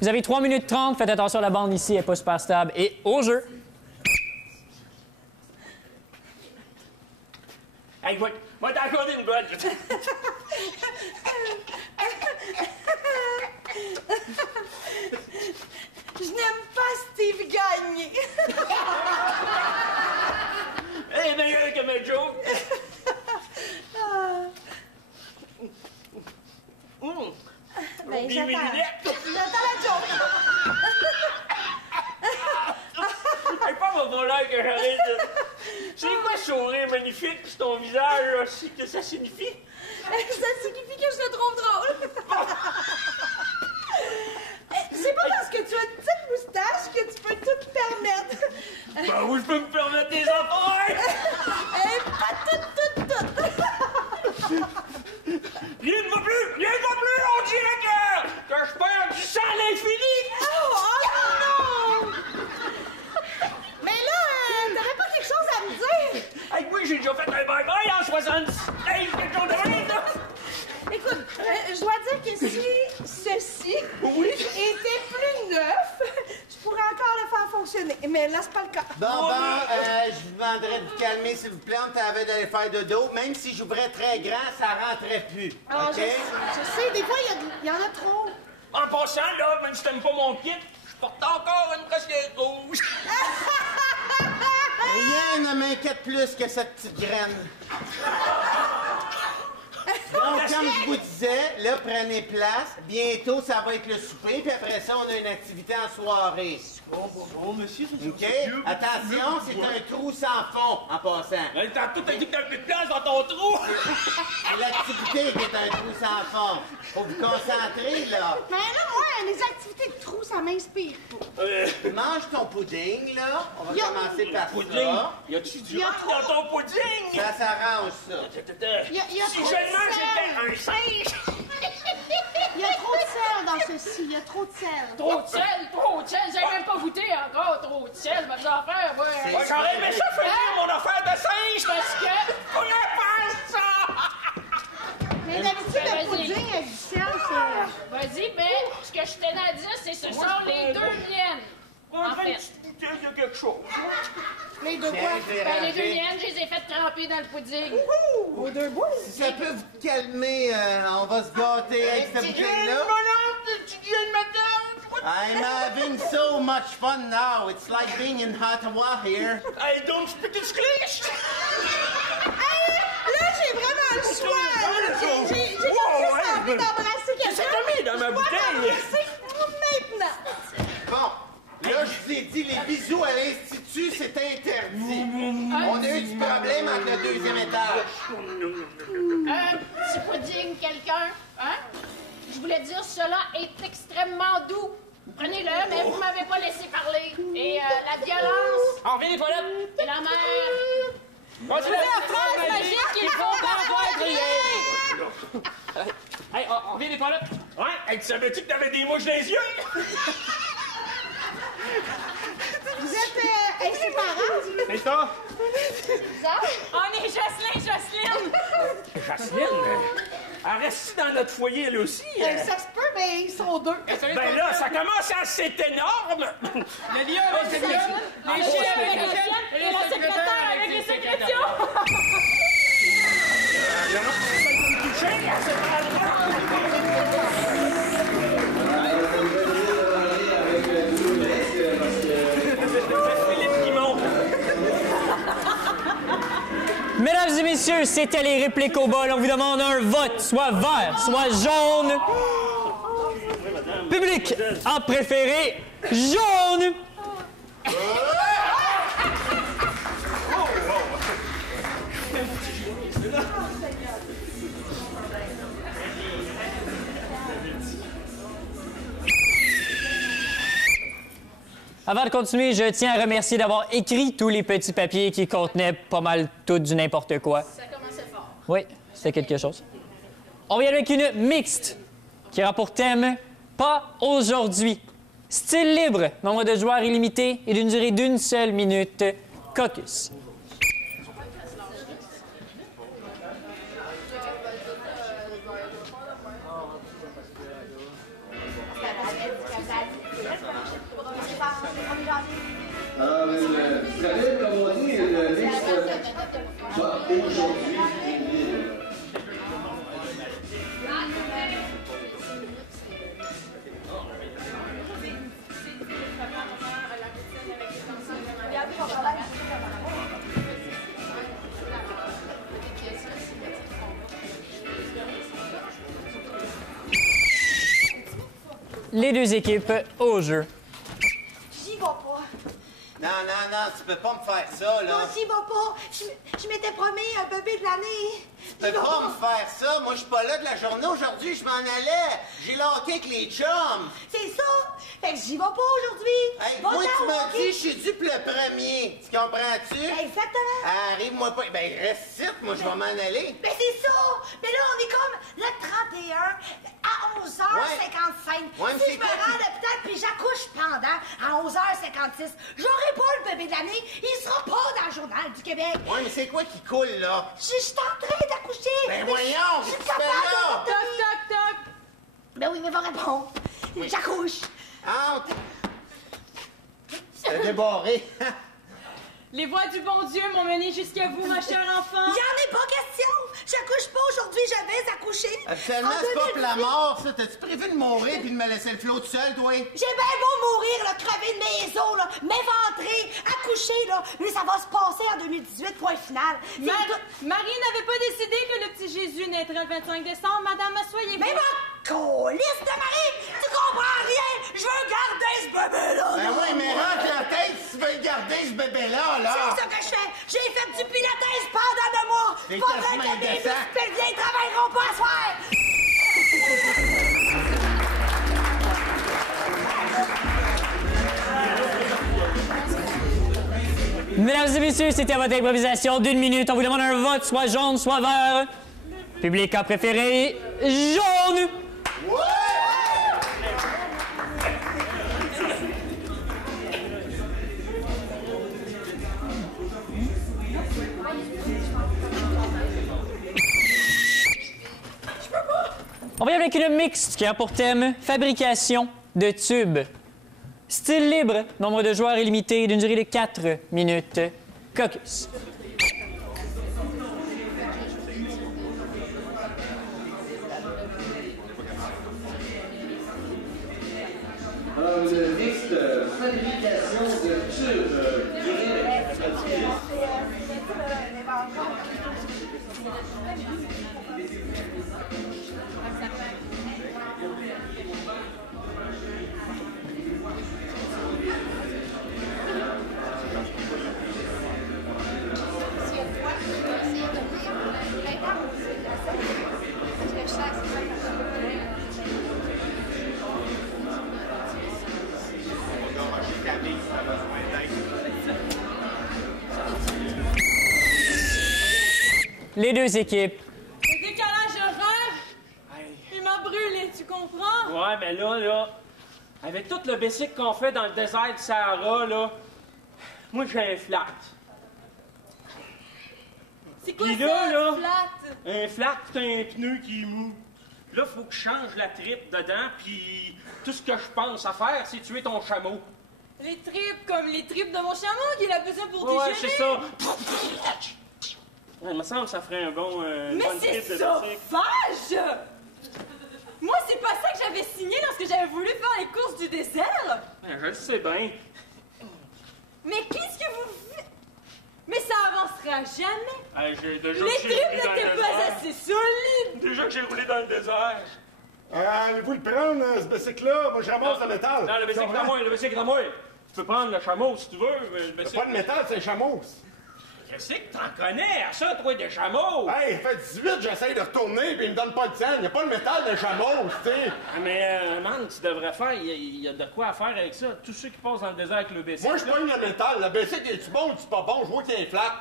Vous avez 3 minutes 30. Faites attention, la bande ici n'est pas super stable. Et au jeu. Hey, moi t'as accordé une bonne. Je n'aime pas Steve Gagné. Elle est meilleure que ma joke. Ben, Oublie j'attends. mes lunettes. J'attends la joke. Hey, pas mon voleur que j'arrête de... C'est quoi ce sourire magnifique sur ton visage, là? C'est que ça signifie? Ça signifie que je te trouve drôle. C'est pas parce que tu as une petite moustache que tu peux tout te permettre. Ben oui, je peux me permettre des affaires! Pas tout. Rien ne va plus! Rien ne va plus! On dirait que je perds du sang à l'infini! Oh non! Mais là, t'aurais pas quelque chose à me dire? Hey, oui, j'ai déjà fait un bye-bye en 70! Hey, quelque chose de rien, là! Écoute, je dois dire que si ceci était plus neuf, je pourrais encore le faire fonctionner. Mais là, c'est pas le cas. Bon, je vous demanderais de vous calmer, s'il vous plaît. On t'avait d'aller faire dodo. Même si j'ouvrais très grand, ça rentrait plus. Ah, OK? je sais, des fois, il y en a trop. En passant, là, même si t'aimes pas mon kit, je porte encore une bracelet rouge! Rien ne m'inquiète plus que cette petite graine. Donc, comme je vous disais, disais, là, prenez place. Bientôt, ça va être le souper, puis après ça, on a une activité en soirée. Bonjour, monsieur. OK? Attention, c'est un trou sans fond, en passant. Tantôt, t'as dit que t'avais plus de place dans ton trou. C'est l'activité qui est un trou sans fond. Faut vous concentrer, là. Mais là, moi, les activités de trou, ça m'inspire pas. Mange ton pudding, là. On va commencer par pudding. ça. Y a-tu du rang dans ton pudding? Ça s'arrange, ça. Si seulement j'étais un singe! Il y a trop de sel dans ceci, il y a trop de sel. Trop de sel, j'ai même pas goûté encore, trop de sel, ma affaire, ouais. Moi, j'aurais aimé ça finir mon affaire de singe! Parce que... Faut y faire ça! Mais d'habitude, le pudding avec du sel, c'est... Vas-y, ben, ce que je tenais à dire, c'est que ce sont les deux miennes. En fait. Il y a quelque chose. Les deux quoi? Ben, les deux miennes, je les ai faites tremper dans le pudding. Aux deux boules? Si ça peut vous calmer, on va se gâter avec cette bouteille-là. I'm having so much fun now. It's like being in Ottawa here. I don't speak English! Là, j'ai vraiment le choix. J'ai juste envie d'embrasser quelqu'un. C'est commis dans ma bouteille. Maintenant. Bon, là, je vous ai dit, les bisous à l'Institut, c'est interdit. On a eu du problème avec le deuxième étage. Un petit pudding, quelqu'un, hein? Je voulais dire, cela est extrêmement doux. Prenez-le, mais vous m'avez pas laissé parler. Et la violence... On revient des toilettes! Et la mer... C'est la phrase magique qu'il faut pas faire crier! Hey, on revient des toilettes! Ouais, hey, tu savais-tu que t'avais des mouches dans les yeux? Vous êtes inséparables? C'est ça? On est Jocelyne! Jocelyne? Elle reste dans notre foyer, elle aussi? Ça se peut, mais ils sont deux. Ben là, ça commence à c'est énorme! Le lien avec les chiens! Les chiens avec les chiens! Et la secrétaire avec les sécrétions! Mesdames et messieurs, c'était les répliques au bol. On vous demande un vote, soit vert, soit jaune. Public a préféré jaune. Avant de continuer, je tiens à remercier d'avoir écrit tous les petits papiers qui contenaient pas mal tout du n'importe quoi. Ça commençait fort. Oui, c'était quelque chose. On vient avec une mixte qui aura pour thème « Pas aujourd'hui ». Style libre, nombre de joueurs illimité et d'une durée d'une seule minute. Caucus. Alors, très bien, comme on dit, le mix va aujourd'hui. Les deux équipes au jeu. J'y vais pas. Non, tu peux pas me faire ça, là. Non, j'y vais pas. Je m'étais promis un bébé de l'année. Tu peux pas me faire ça. Moi, je suis pas là de la journée aujourd'hui. Je m'en allais. J'ai locké avec les chums. C'est ça. Fait que j'y vais pas aujourd'hui. Hey, moi, tu m'as dit, je suis dû pour le premier. Tu comprends-tu? Exactement. Arrive-moi pas. Ben, reste ici. Moi, je vais m'en aller. Mais c'est ça. Mais là, on est comme le 31 à 11h55. Ouais, mais si c'est je me quoi rends à l'hôpital puis j'accouche pendant à 11h56, j'aurai pas le bébé de l'année. Il sera pas dans le Journal du Québec. Ouais, mais c'est quoi qui coule, là? Je suis en train d'accoucher. Ben voyons, je suis qu'est-ce que tu capable fais là? de... Toc, toc, toc. Ben oui, mais va répondre. J'accouche. Ah, c'est débarré. Les voix du bon Dieu m'ont mené jusqu'à vous, ma chère enfant. Il y en est pas question. J'accouche pas aujourd'hui, je vais accoucher. Habituellement, c'est pas pour la mort, ça. T'as-tu prévu de mourir puis de me laisser le flot tout seul, toi? J'ai bien beau mourir, là, crever de mes os, là, m'éventrer, accoucher, là. Mais ça va se passer en 2018, point final. Marie n'avait pas décidé que le petit Jésus naîtrait le 25 décembre, madame, soyez Mais ma colisse de Marie, tu comprends rien. Je veux garder ce bébé-là. Ben oui, mais rentre la tête si tu veux garder ce bébé-là, là. C'est ça que je fais. J'ai fait du pilates pendant 2 mois. Des Pas vrai tasses que mes indécents. muscles pelviens travailleront pas à soir. Mesdames et messieurs, c'était votre improvisation d'1 minute. On vous demande un vote, soit jaune, soit vert. Public a préféré jaune. On va y aller avec une mixte qui a pour thème fabrication de tubes. Style libre, nombre de joueurs illimité, d'une durée de 4 minutes. Caucus. Alors, une mixte fabrication de tubes. Durée Les deux équipes. Le décalage horaire, il m'a brûlé, tu comprends? Ouais, mais là, avec tout le basic qu'on fait dans le désert du Sahara, là, moi, j'ai un flat. C'est quoi Puis ça, là, flat? un flat, c'est un pneu qui est mou. Là, faut que je change la tripe dedans, puis tout ce que je pense à faire, c'est tuer ton chameau. Les tripes comme les tripes de mon chameau qu'il a besoin pour Ouais, digérer. c'est ça. Ouais, il me semble que ça ferait un bon. Mais c'est sauvage! Moi, c'est pas ça que j'avais signé lorsque j'avais voulu faire les courses du dessert. Je le sais bien. Mais qu'est-ce que vous faites? Mais ça avancera jamais. J'ai Les déjà tripes n'étaient pas assez solides. Déjà que j'ai roulé dans le désert. Allez-vous le prendre, ce bicycle-là? Moi, je ramasse le métal. Non, le bicycle à moi, le bicycle à moi. Tu peux prendre le chameau si tu veux, mais le bicycle... Pas de métal, c'est un chameau. Qu'est-ce que t'en connais à ça, toi, des chameaux? Hey, il fait 18, j'essaye de retourner, puis il me donne pas de temps. Il n'y a pas le métal d'un chameau, tu sais. Mais, man, tu devrais faire, il y a de quoi à faire avec ça. Tous ceux qui passent dans le désert avec le bicycle. Moi, je pogne le métal. Le bicycle, est-tu bon ou tu pas bon? Je vois qu'il est flat.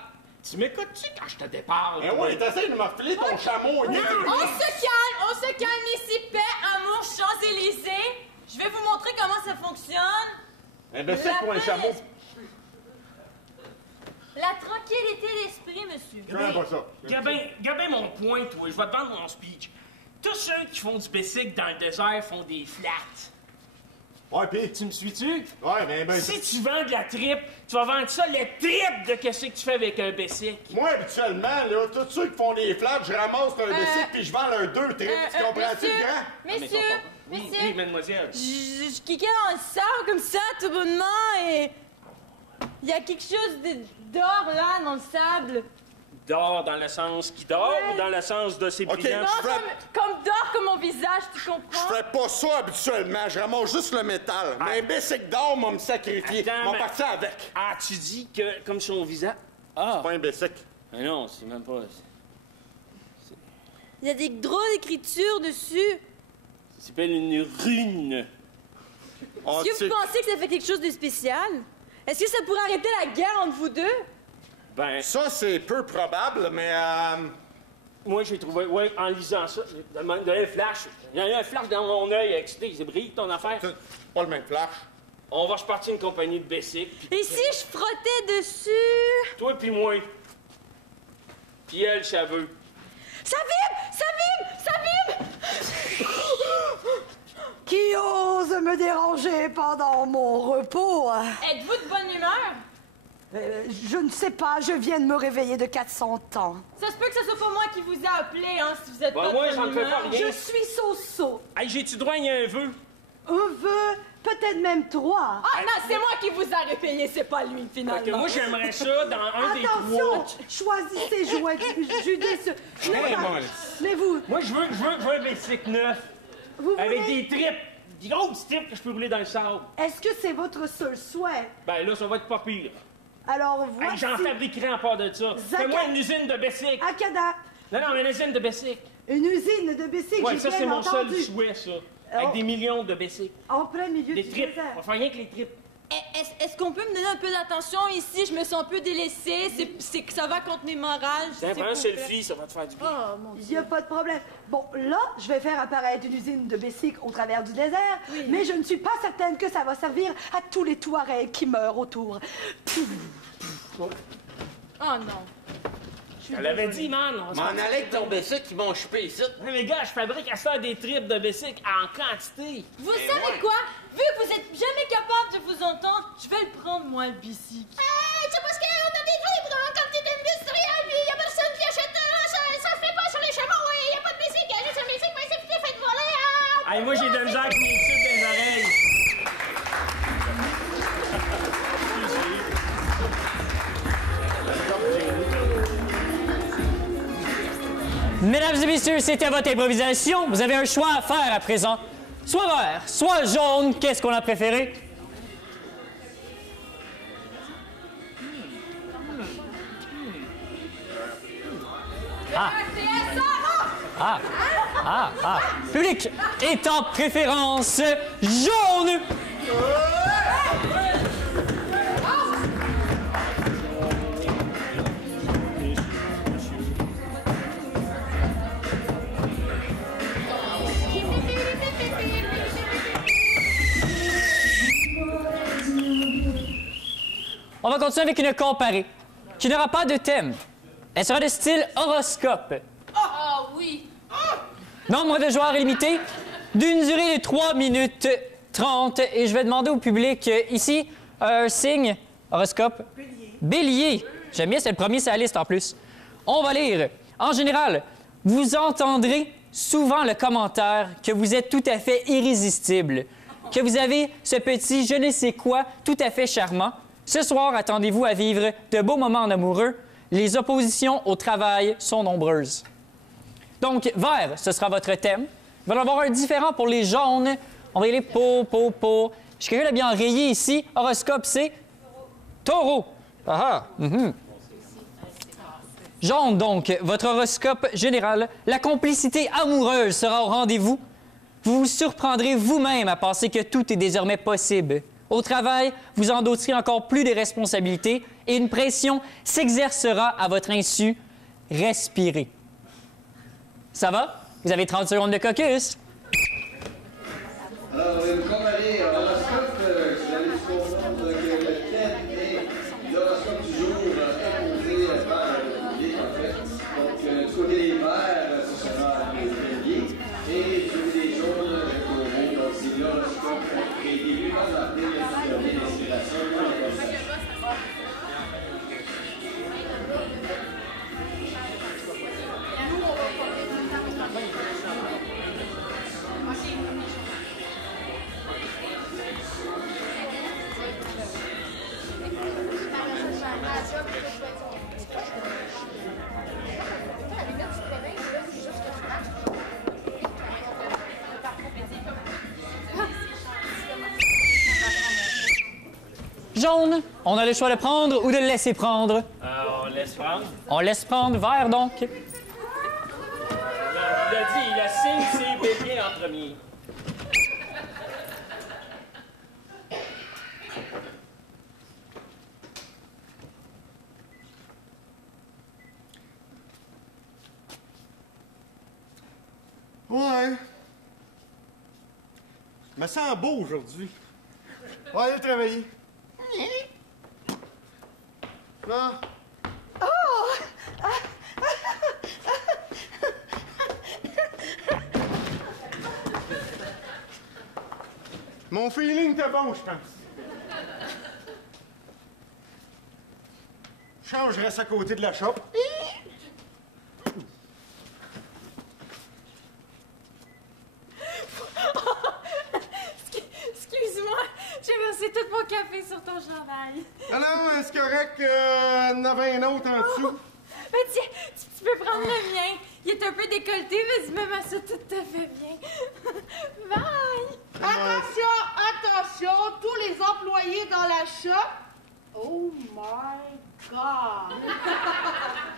Tu m'écoutes-tu quand je te déparle? Eh oui, t'essayes de me refiler ton chameau. On se calme ici, paix, amour, Champs-Élysées. Je vais vous montrer comment ça fonctionne. Un bicycle ou un chameau? La tranquillité d'esprit, monsieur. Je connais pas ça. Gabin mon point, toi. Je vais te vendre mon speech. Tous ceux qui font du bicycle dans le désert font des flats. Ouais, pis? Tu me suis-tu? Ouais, mais ben... Si tu vends de la tripe, tu vas vendre ça le triple de qu'est-ce que tu fais avec un bicycle. Moi, habituellement, là, tous ceux qui font des flats, je ramasse un bicycle puis je vends leurs 2 tripes. Tu comprends-tu, le grand? Messieurs, Oui, mademoiselle. je kickais dans le sable comme ça, tout bonnement, et... Il y a quelque chose d'or, là, dans le sable. D'or dans le sens qui dort ou dans le sens de ses brillants? Non, comme d'or comme mon visage, tu comprends? Je fais pas ça habituellement, je ramasse juste le métal. Mais un bicycle d'or m'a me sacrifié. On va partir avec. Ah, tu dis que comme son visage... C'est pas un bicycle. Mais non, c'est même pas... Il y a des drôles d'écritures dessus. Ça s'appelle une rune. Est-ce que vous pensez que ça fait quelque chose de spécial? Est-ce que ça pourrait arrêter la guerre entre vous deux? Ben... Ça, c'est peu probable, mais... Moi, j'ai trouvé... Oui, en lisant ça, il y a un flash. Il y a un flash dans mon œil excité. C'est brille, ton affaire. C'est pas le même flash. On va se partir une compagnie de bicycle. Et si je frottais dessus? Toi puis moi. Puis elle, ça veut. Ça vibre! Ça vibre! Ça vibre! Qui ose me déranger pendant mon repos? Êtes-vous de bonne humeur? Je ne sais pas, je viens de me réveiller de 400 ans. Ça se peut que ce soit pas moi qui vous a appelé, hein, si vous êtes pas moi, de j'en bonne fais pas humeur. rien. Je suis so-so. Hey, j'ai-tu droit à un vœu? Un vœu, peut-être même 3. Ah non, c'est moi qui vous a réveillé, c'est pas lui, finalement. Fait que moi, j'aimerais ça dans un des Attention, trois. choisissez judicieux. Hey, Mais vous... Moi, je veux un bicycle neuf. Vous Avec voulez- des tripes. Des grosses tripes que je peux rouler dans le sable. Est-ce que c'est votre seul souhait? Ben là, ça va être pas pire. Alors, Hey, voici... j'en fabriquerai en part de ça. Fais-moi une usine de bicycle. Akada. Non, une usine de bicycle. Une usine de bicycle, Ouais, j'ai ça, bien c'est mon seul entendu. souhait, ça. Alors- Avec des millions de bicycles. En plein milieu Des du tripes. désert. On va faire rien que les tripes. Est-ce qu'on peut me donner un peu d'attention ici? Je me sens un peu délaissée. C'est que ça va contre mes morales. Tiens, prends un s'il vous plaît. selfie, ça va te faire du bien. Oh, mon Il n'y a pas de problème. Bon, là, je vais faire apparaître une usine de bicycles au travers du désert, mais je ne suis pas certaine que ça va servir à tous les Touaregs qui meurent autour. Oh non. Elle avait dit, man. M'en allais avec ton bicycle, ils vont choper ici. Mais les gars, je fabrique à ça des tripes de bicycle en quantité. Vous savez quoi? Vu que vous êtes jamais capable de vous entendre, je vais le prendre, moi, le bicycle. Hey, c'est parce qu'on a des vivres en quantité industrielle, puis y a personne qui achète ça se fait pas sur les chemins, oui, y a pas de bicycle, y a juste un bicycle, mais c'est fait voler, hein! Hey, moi, j'ai de la misère avec mes tubes dans les oreilles. Mesdames et messieurs, c'était votre improvisation. Vous avez un choix à faire à présent. Soit vert, soit jaune. Qu'est-ce qu'on a préféré? Public est en préférence jaune. On va continuer avec une comparée qui n'aura pas de thème. Elle sera de style horoscope. Ah oui! Nombre de joueurs est limité, d'une durée de 3 minutes 30. Et je vais demander au public ici un signe horoscope. Bélier. J'aime bien, c'est le premier sur la liste en plus. On va lire. En général, vous entendrez souvent le commentaire que vous êtes tout à fait irrésistible, que vous avez ce petit je ne sais quoi tout à fait charmant. Ce soir, attendez-vous à vivre de beaux moments en amoureux. Les oppositions au travail sont nombreuses. Donc, vert, ce sera votre thème. Il va y en avoir un différent pour les jaunes. On va y aller pour. Je suis quelqu'un de bien rayé ici. Horoscope, c'est taureau. Ah ah. Jaune, donc, votre horoscope général. La complicité amoureuse sera au rendez-vous. Vous vous surprendrez vous-même à penser que tout est désormais possible. Au travail, vous endosserez encore plus de responsabilités et une pression s'exercera à votre insu. Respirez. Ça va? Vous avez 30 secondes de caucus. Alors, vous comparer l'horoscope, vous allez se comprendre que le thème est l'horoscope du jour imposé par le public, en fait. Donc, du côté des verts, ce sera les béliers. Et du côté des jaunes, le taureau. Donc, c'est l'horoscope qui est élu par l'appel qui donne l'inspiration pour les personnes. Jaune, on a le choix de prendre ou de laisser prendre. On laisse prendre. On laisse prendre. Vert, donc. Il a dit, il a signe ses béliers en premier. Ouais. Je me sens beau aujourd'hui. On va aller travailler. Non. Mon feeling était bon, je pense. Change, je reste à côté de la shop. Excuse-moi, j'ai versé tout mon café sur ton chandail. Ah non, c'est correct, il y en avait un autre en dessous. Ben tiens, tu peux prendre le mien. Il est un peu décolleté, mais tu me mets ça tout à fait bien. Bye! Attention, tous les employés dans la shop. Oh my God!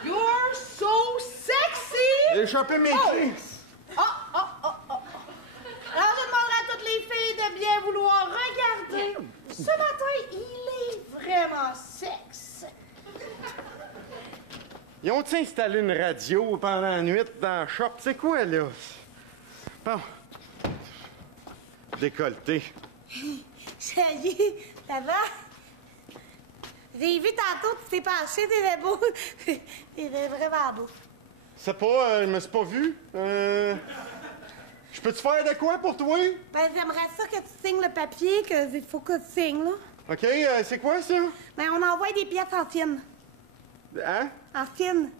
You're so sexy! J'ai échappé mes clés. Alors, je demanderai à toutes les filles de bien vouloir regarder. Ce matin, il est vraiment sexe. Ils ont installé une radio pendant la nuit dans la shop. C'est quoi, là? Bon. Décolleté. Salut, ça va? J'ai vu tantôt, tu t'es penché, t'étais beau. T'étais vraiment beau. C'est pas, je me suis pas vu. Je peux-tu faire de quoi pour toi? Ben, j'aimerais ça que tu signes le papier, qu'il faut que tu signes, là. OK, c'est quoi, ça? Ben, on envoie des pièces en fine. Hein? En fine.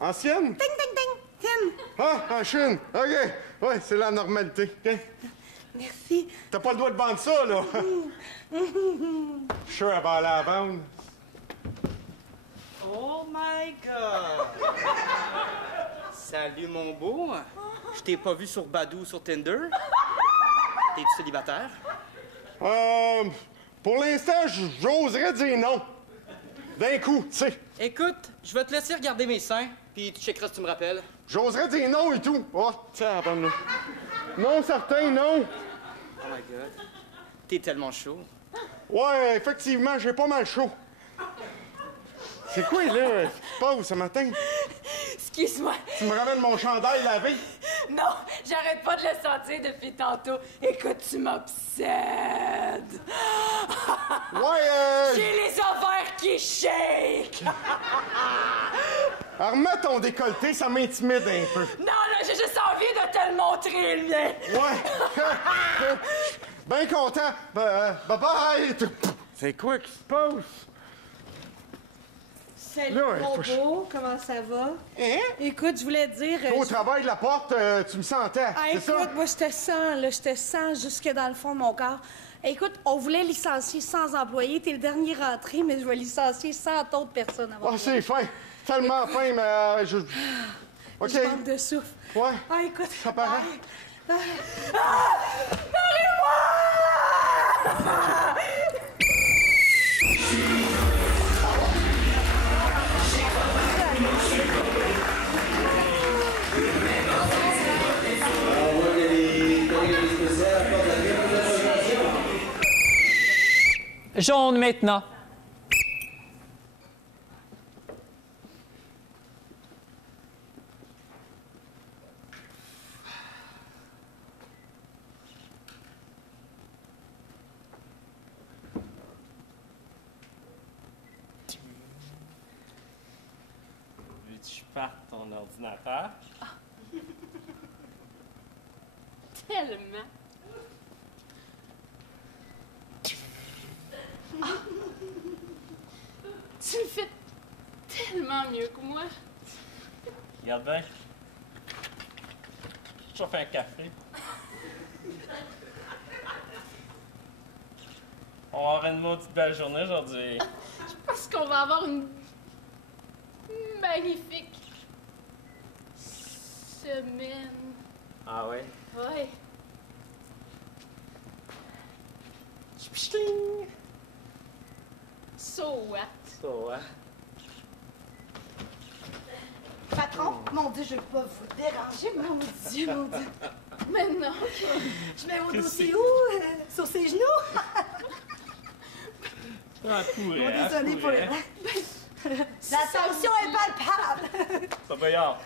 Ancienne? Ding, ding, ding! Fine. Ah, en Chine. OK. Ouais, c'est la normalité. OK. Merci. T'as pas le droit de vendre ça, là. Je suis sûr, elle va aller la vendre. Oh my God! Salut, mon beau. Je t'ai pas vu sur Badoo, sur Tinder. T'es-tu célibataire? Pour l'instant, j'oserais dire non. D'un coup, tu sais. Écoute, je vais te laisser regarder mes seins, puis tu checkeras si tu me rappelles. J'oserais dire non et tout. Oh, tiens, attends-moi. Non, certain, non. Oh my God. T'es tellement chaud. Ouais, effectivement, j'ai pas mal chaud. C'est quoi, là? Tu te passes ce matin? Excuse-moi. Tu me ramènes mon chandail lavé? Non, j'arrête pas de le sentir depuis tantôt. Écoute, tu m'obsèdes. Ouais, J'ai les ovaires qui shake. Alors, remets ton décolleté, ça m'intimide un peu. Non, là, j'ai juste envie de te le montrer, le mien. Ouais. Ben content. Bye-bye. C'est quoi qui se passe? Salut, Là, mon faut que beau, comment ça va? Hein? Écoute, je voulais te dire... Au travail de la porte, tu me sentais, Ah, c'est ça? écoute, moi, je te sens, là, je te sens jusque dans le fond de mon corps. Écoute, on voulait licencier 100 employés. T'es le dernier rentré, mais je vais licencier 100 autres personnes avant. Ah, c'est fin. Tellement fin, mais je... OK. Je manque de souffle. Ouais. Ah, écoute. Ça paraît. Jaune maintenant. Veux-tu que je parte ton ordinateur? Tellement. Ah. Tu le fais tellement mieux que moi. Regarde bien. Je chauffe un café. On va avoir une maudite belle journée aujourd'hui. Je pense qu'on va avoir une magnifique semaine. Ah ouais? Ouais. Ch'pchling! So what? So, hein? Patron, mon Dieu, je vais pas vous déranger, mon Dieu, mon Dieu. Mais non. Je mets mon Qu'est-ce dossier que où? Sur ses genoux? Ah, pourrait, Bon, hein, désolé pour pourrait. La tension est palpable. Pas payant.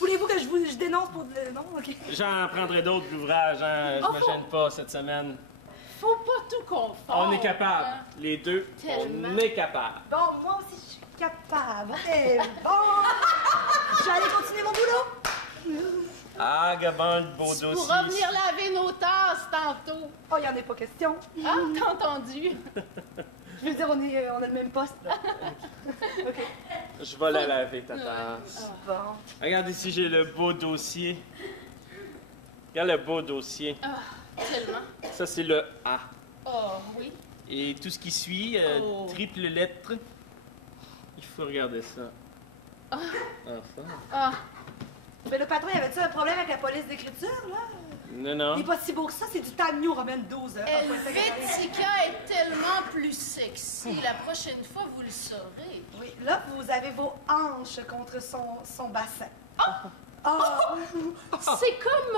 Voulez-vous que je dénonce pour... Non? OK. J'en prendrai d'autres d'ouvrages, hein. Je me faut- gêne pas cette semaine. Faut pas tout confondre. On est capable. hein. Les deux, Tellement. on est capable. Bon, moi aussi, je suis capable. Et bon, je vais aller continuer mon boulot. Ah, Gabon, le beau Tu dossier. pourras venir laver nos tasses tantôt. Oh, il en est pas question. Ah, t'as entendu? Je veux dire, on a le même poste, là. OK. Je vais la laver, ta tasse. Bon. Regarde ici, j'ai le beau dossier. Regarde le beau dossier. Ah, tellement. Ça, c'est le A. Oh, oui. Et tout ce qui suit, triple lettre. Il faut regarder ça. Ah. Enfin. Ah. Mais le patron, y avait-tu un problème avec la police d'écriture, là? Non, non. Il est pas si beau que ça, c'est du Time New Roman 12. Helvetica est tellement plus sexy. La prochaine fois, vous le saurez. Oui, là, vous avez vos hanches contre son bassin. C'est comme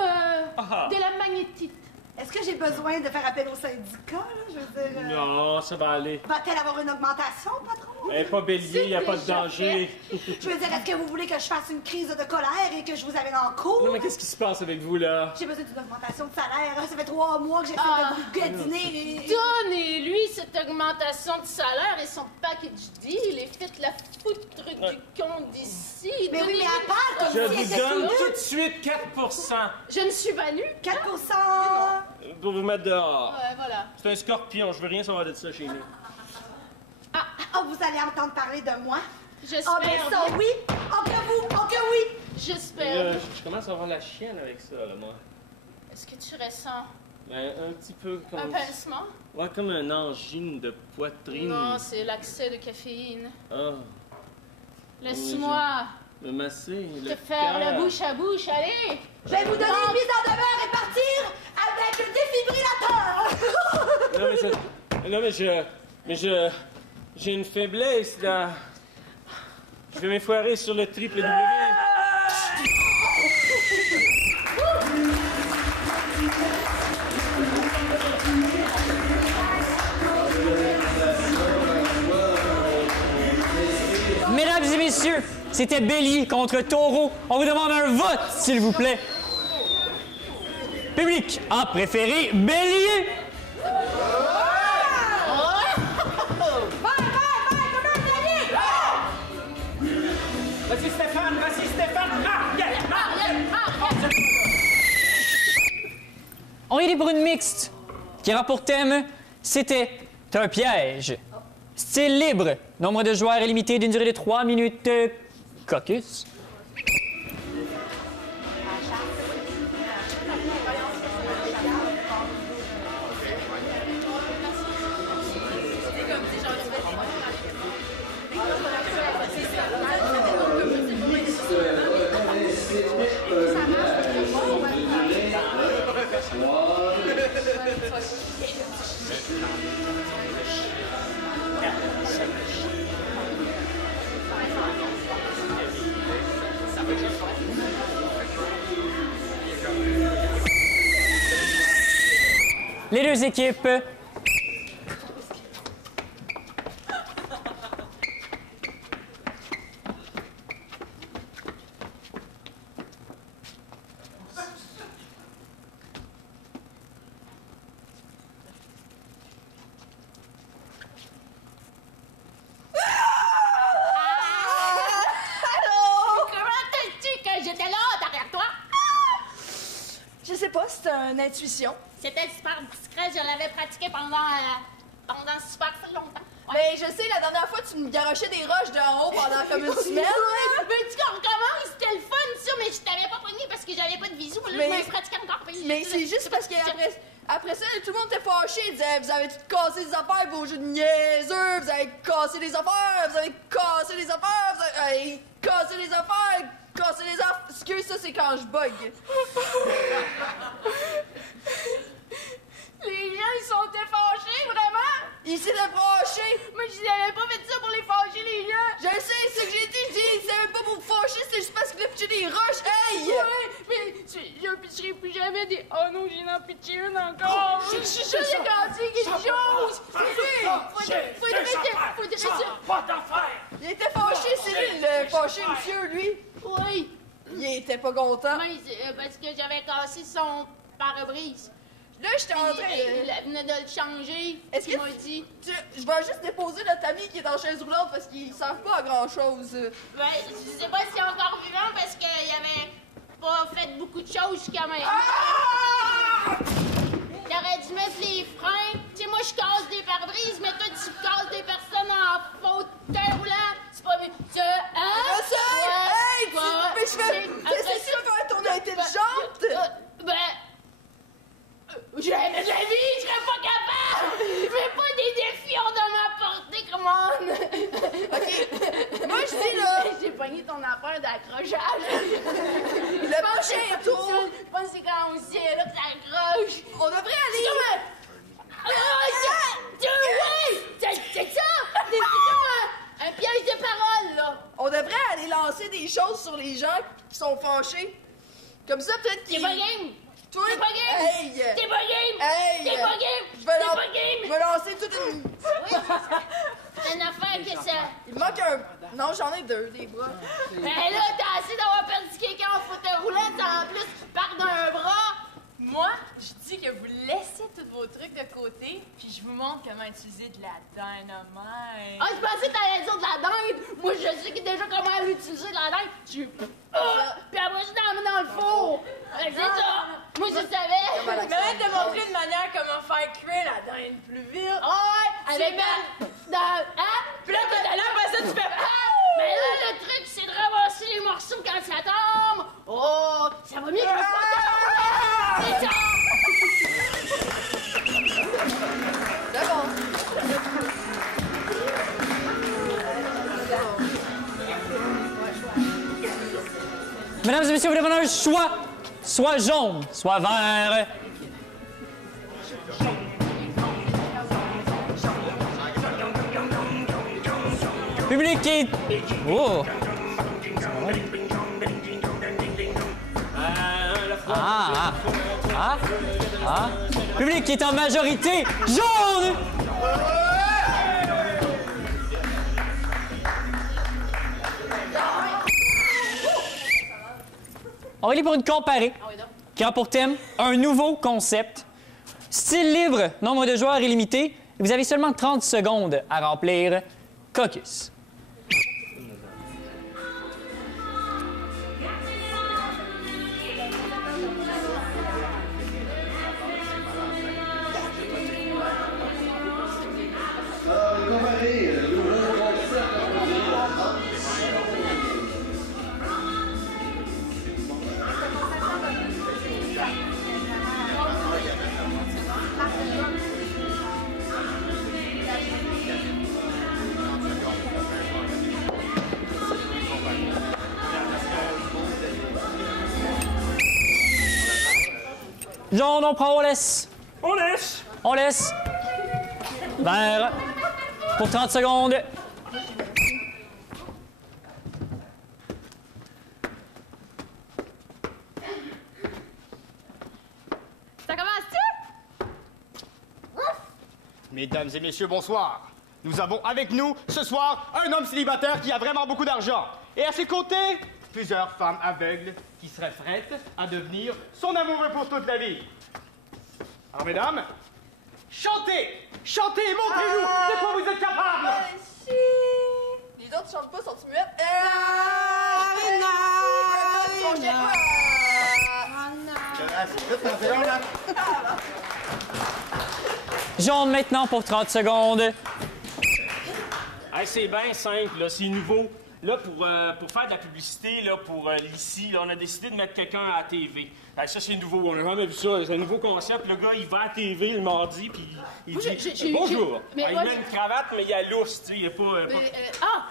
de la magnétite. Est-ce que j'ai besoin de faire appel au syndicat, là? Je veux dire... Non, ça va aller. Va-t-elle avoir une augmentation, patron? Elle n'est pas bélier, il n'y a pas de danger. Je veux dire, est-ce que vous voulez que je fasse une crise de colère et que je vous amène en cours? Non, mais qu'est-ce qui se passe avec vous, là? J'ai besoin d'une augmentation de salaire. Ça fait 3 mois que j'essaie de vous gadiner et... Donnez-lui cette augmentation de salaire et son package deal et faites la foutre du compte d'ici. Mais oui, mais à part Je vous donne tout de suite 4 Je ne suis pas nue. 4 pour vous mettre dehors. Ouais, voilà. C'est un scorpion, je veux rien savoir de ça chez nous. Ah, vous allez entendre parler de moi? J'espère. Ah, ben ça, oui! Oh que vous! Oh que oui! J'espère. Je commence à avoir la chienne avec ça, là, moi. Est-ce que tu ressens Ben, un petit peu comme... un pincement? Ouais, comme un angine de poitrine. Non, c'est l'accès de caféine. Ah. Laisse-moi Me masser le te faire cœur. la bouche à bouche, allez! Je vais vous donner une mise en demeure et partir avec le défibrillateur! J'ai une faiblesse, là. Je vais m'effoirer sur le triple W. Mesdames et messieurs, c'était Bélier contre Taureau. On vous demande un vote, s'il vous plaît. Public a préféré Bélier. Vas-y, Stéphane! Vas-y, Stéphane! On y est pour une mixte qui aura pour thème « C'était un piège ». Style libre, nombre de joueurs est limité d'une durée de 3 minutes. Caucus. Les deux équipes. C'était une intuition. C'était super discret, je l'avais pratiqué pendant super longtemps. Ouais. Mais je sais, la dernière fois, tu me garochais des roches d'en haut pendant comme une semaine. Mais tu recommences, c'était le fun, ça, mais je t'avais pas pogné parce que j'avais pas de bisous. Là, je m'avais pratiqué encore. Mais c'est juste parce qu'après ça, tout le monde était fâché. Ils disaient, vous avez tout cassé des affaires, vos jeux de niaiseux, vous avez cassé des affaires, vous avez cassé des affaires, vous avez cassé des affaires, cassé des affaires. Excuse, ça, c'est quand je bug. Les gens, ils sont fâchés, vraiment? Ils s'étaient fâchés! Moi, je n'avais pas fait ça pour les fâcher, les gens! Je sais, c'est ce que j'ai dit, c'était même pas pour vous fâcher, c'était juste parce qu'il a pitché des roches, hey! Ouais, mais je pitcherai plus jamais des... Oh non, j'en ai pitché une encore! Je suis sûre qu'il a grandi quelque chose! Faudrait ça! Pas d'affaire! Il était fâché, c'est lui, le fâché monsieur, lui! Oui! Il était pas content. Oui, parce que j'avais cassé son pare-brise. Là, j'étais en train Elle venait de le changer. Est-ce que m'a dit? Je vais juste déposer notre ami qui est en chaise roulante parce qu'ils savent pas grand-chose. Ouais, je sais pas s'il est encore vivant parce qu'il y avait pas fait beaucoup de choses jusqu'à maintenant. J'aurais dû mettre les freins. Tu sais, moi, je casse des pare-brises, mais toi, tu casses des personnes en fauteuil roulant. C'est pas mieux. Hein? Je sais! Ouais, Hey! ouais, Mais je fais... C'est sûr qu'on est intelligente! Jamais de la vie, je serais pas capable! Fais pas des défis hors de ma portée, come on! OK. Moi, je dis là... J'ai pogné ton affaire d'accrochage. Le prochain tour... Je pense que c'est quand on sait là que ça accroche. On devrait aller... C'est ça! C'est comme un piège de parole, là. On devrait aller lancer des choses sur les gens qui sont fâchés. Comme ça, peut-être qu'ils... T'es pas game! Toi, t'es pas game! Hey! T'es pas game! Hey! T'es pas game! Je vais T'es pas game! Je vais lancer toute une... Oui, une affaire que ça... Il me manque un... Non, j'en ai deux, des bras. Mais là, t'as assez d'avoir perdu quelqu'un en fauteuil roulant, t'as en plus qui part d'un bras. Moi, je dis que vous laissez tous vos trucs de côté, puis je vous montre comment utiliser de la dynamite. Ah, je pensais que t'allais dire de la dinde. Moi, je sais déjà comment utiliser de la dinde. Puis après, je t'en mets dans le four. C'est ça. Moi, je savais. Je vais te montrer une manière comment faire cuire la dinde plus vite. Ah ouais, avec hein? Puis là, tout à l'heure, après ça, tu fais... Mais là, le truc, c'est de ramasser les morceaux quand ça tombe. Oh, ça va mieux que le fauteuil. C'est ça. C'est bon. Mesdames et messieurs, vous devez avoir un choix. Soit jaune, soit vert. Public qui est... Oh! Public qui est en majorité jaune! On va aller pour une comparée qui a pour thème un nouveau concept. Style libre, nombre de joueurs illimité. Vous avez seulement 30 secondes à remplir. Caucus. Comparé, le nouveau concept Jaune, on prend, on laisse. On laisse. On laisse. Vert. Pour 30 secondes. Ça commence-tu? Mesdames et messieurs, bonsoir. Nous avons avec nous, ce soir, un homme célibataire qui a vraiment beaucoup d'argent. Et à ses côtés, plusieurs femmes aveugles qui seraient prêtes à devenir son amoureux pour toute la vie. Alors, mesdames, chantez! Chantez et montrez-nous de quoi vous êtes capables! Les autres chantent pas, sont-ils muettes? Jaune maintenant pour 30 secondes. Hey, c'est bien simple, là, c'est nouveau. Là, pour faire de la publicité, là, pour l'ICI, là, on a décidé de mettre quelqu'un à la TV. Hey, ça, c'est nouveau, on n'a jamais vu ça. C'est un nouveau concept. Le gars, il va à la TV le mardi, puis il dit bonjour. Mais il met une cravate, mais il a lousse, tu sais, il est pas...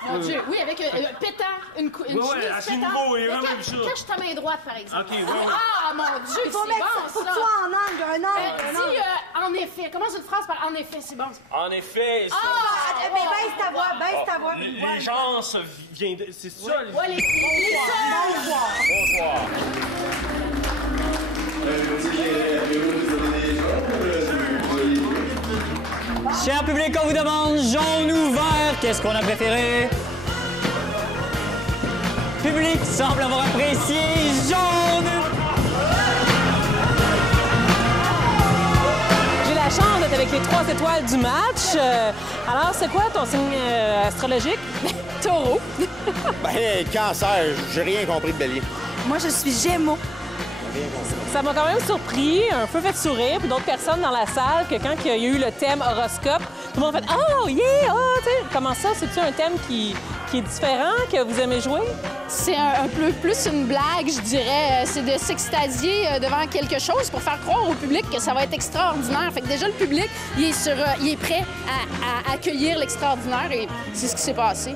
Mon Dieu, oui, avec pétant, une chemise c'est pétant. nouveau, il a jamais vu ça. Cache ta main droite, par exemple. OK, oui. Ah, mon Dieu, c'est Faut bon, mettre ça, faut que ça. tu sois en angle, un angle. Dis, en effet. Commence une phrase par en effet, c'est bon. En effet, ça... Mais baisse ta voix, baisse ta voix. Les gens se viennent... C'est ça, les... Ouais, les Bonsoir. Cher public, on vous demande jaune ou vert, qu'est-ce qu'on a préféré? Public semble avoir apprécié jaune. J'ai la chance d'être avec les 3 étoiles du match. Alors, c'est quoi ton signe astrologique? Taureau. Ben, cancer, j'ai rien compris de bélier. Moi, je suis Gémeaux. Ça m'a quand même surpris, un peu fait sourire, puis d'autres personnes dans la salle, que quand il y a eu le thème horoscope, tout le monde a fait « Oh, yeah! Oh, tu sais, comment ça? C'est-tu un thème qui est différent, que vous aimez jouer? » C'est un peu plus une blague, je dirais. C'est de s'extasier devant quelque chose pour faire croire au public que ça va être extraordinaire. Fait que déjà, le public, il est prêt à accueillir l'extraordinaire et c'est ce qui s'est passé.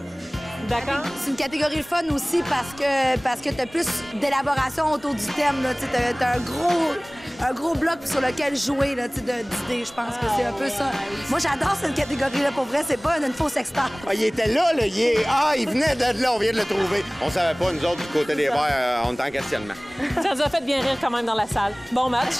D'accord. C'est une catégorie le fun aussi parce que tu as plus d'élaboration autour du thème. Tu as un gros bloc sur lequel jouer d'idées. Je pense que c'est un peu ça. Moi, j'adore cette catégorie-là. Pour vrai, c'est pas une fausse extase. Ah, il était là, là. Il venait de là. On vient de le trouver. On savait pas, nous autres, du côté des verts, on était en questionnement. Ça nous a fait bien rire quand même dans la salle. Bon match.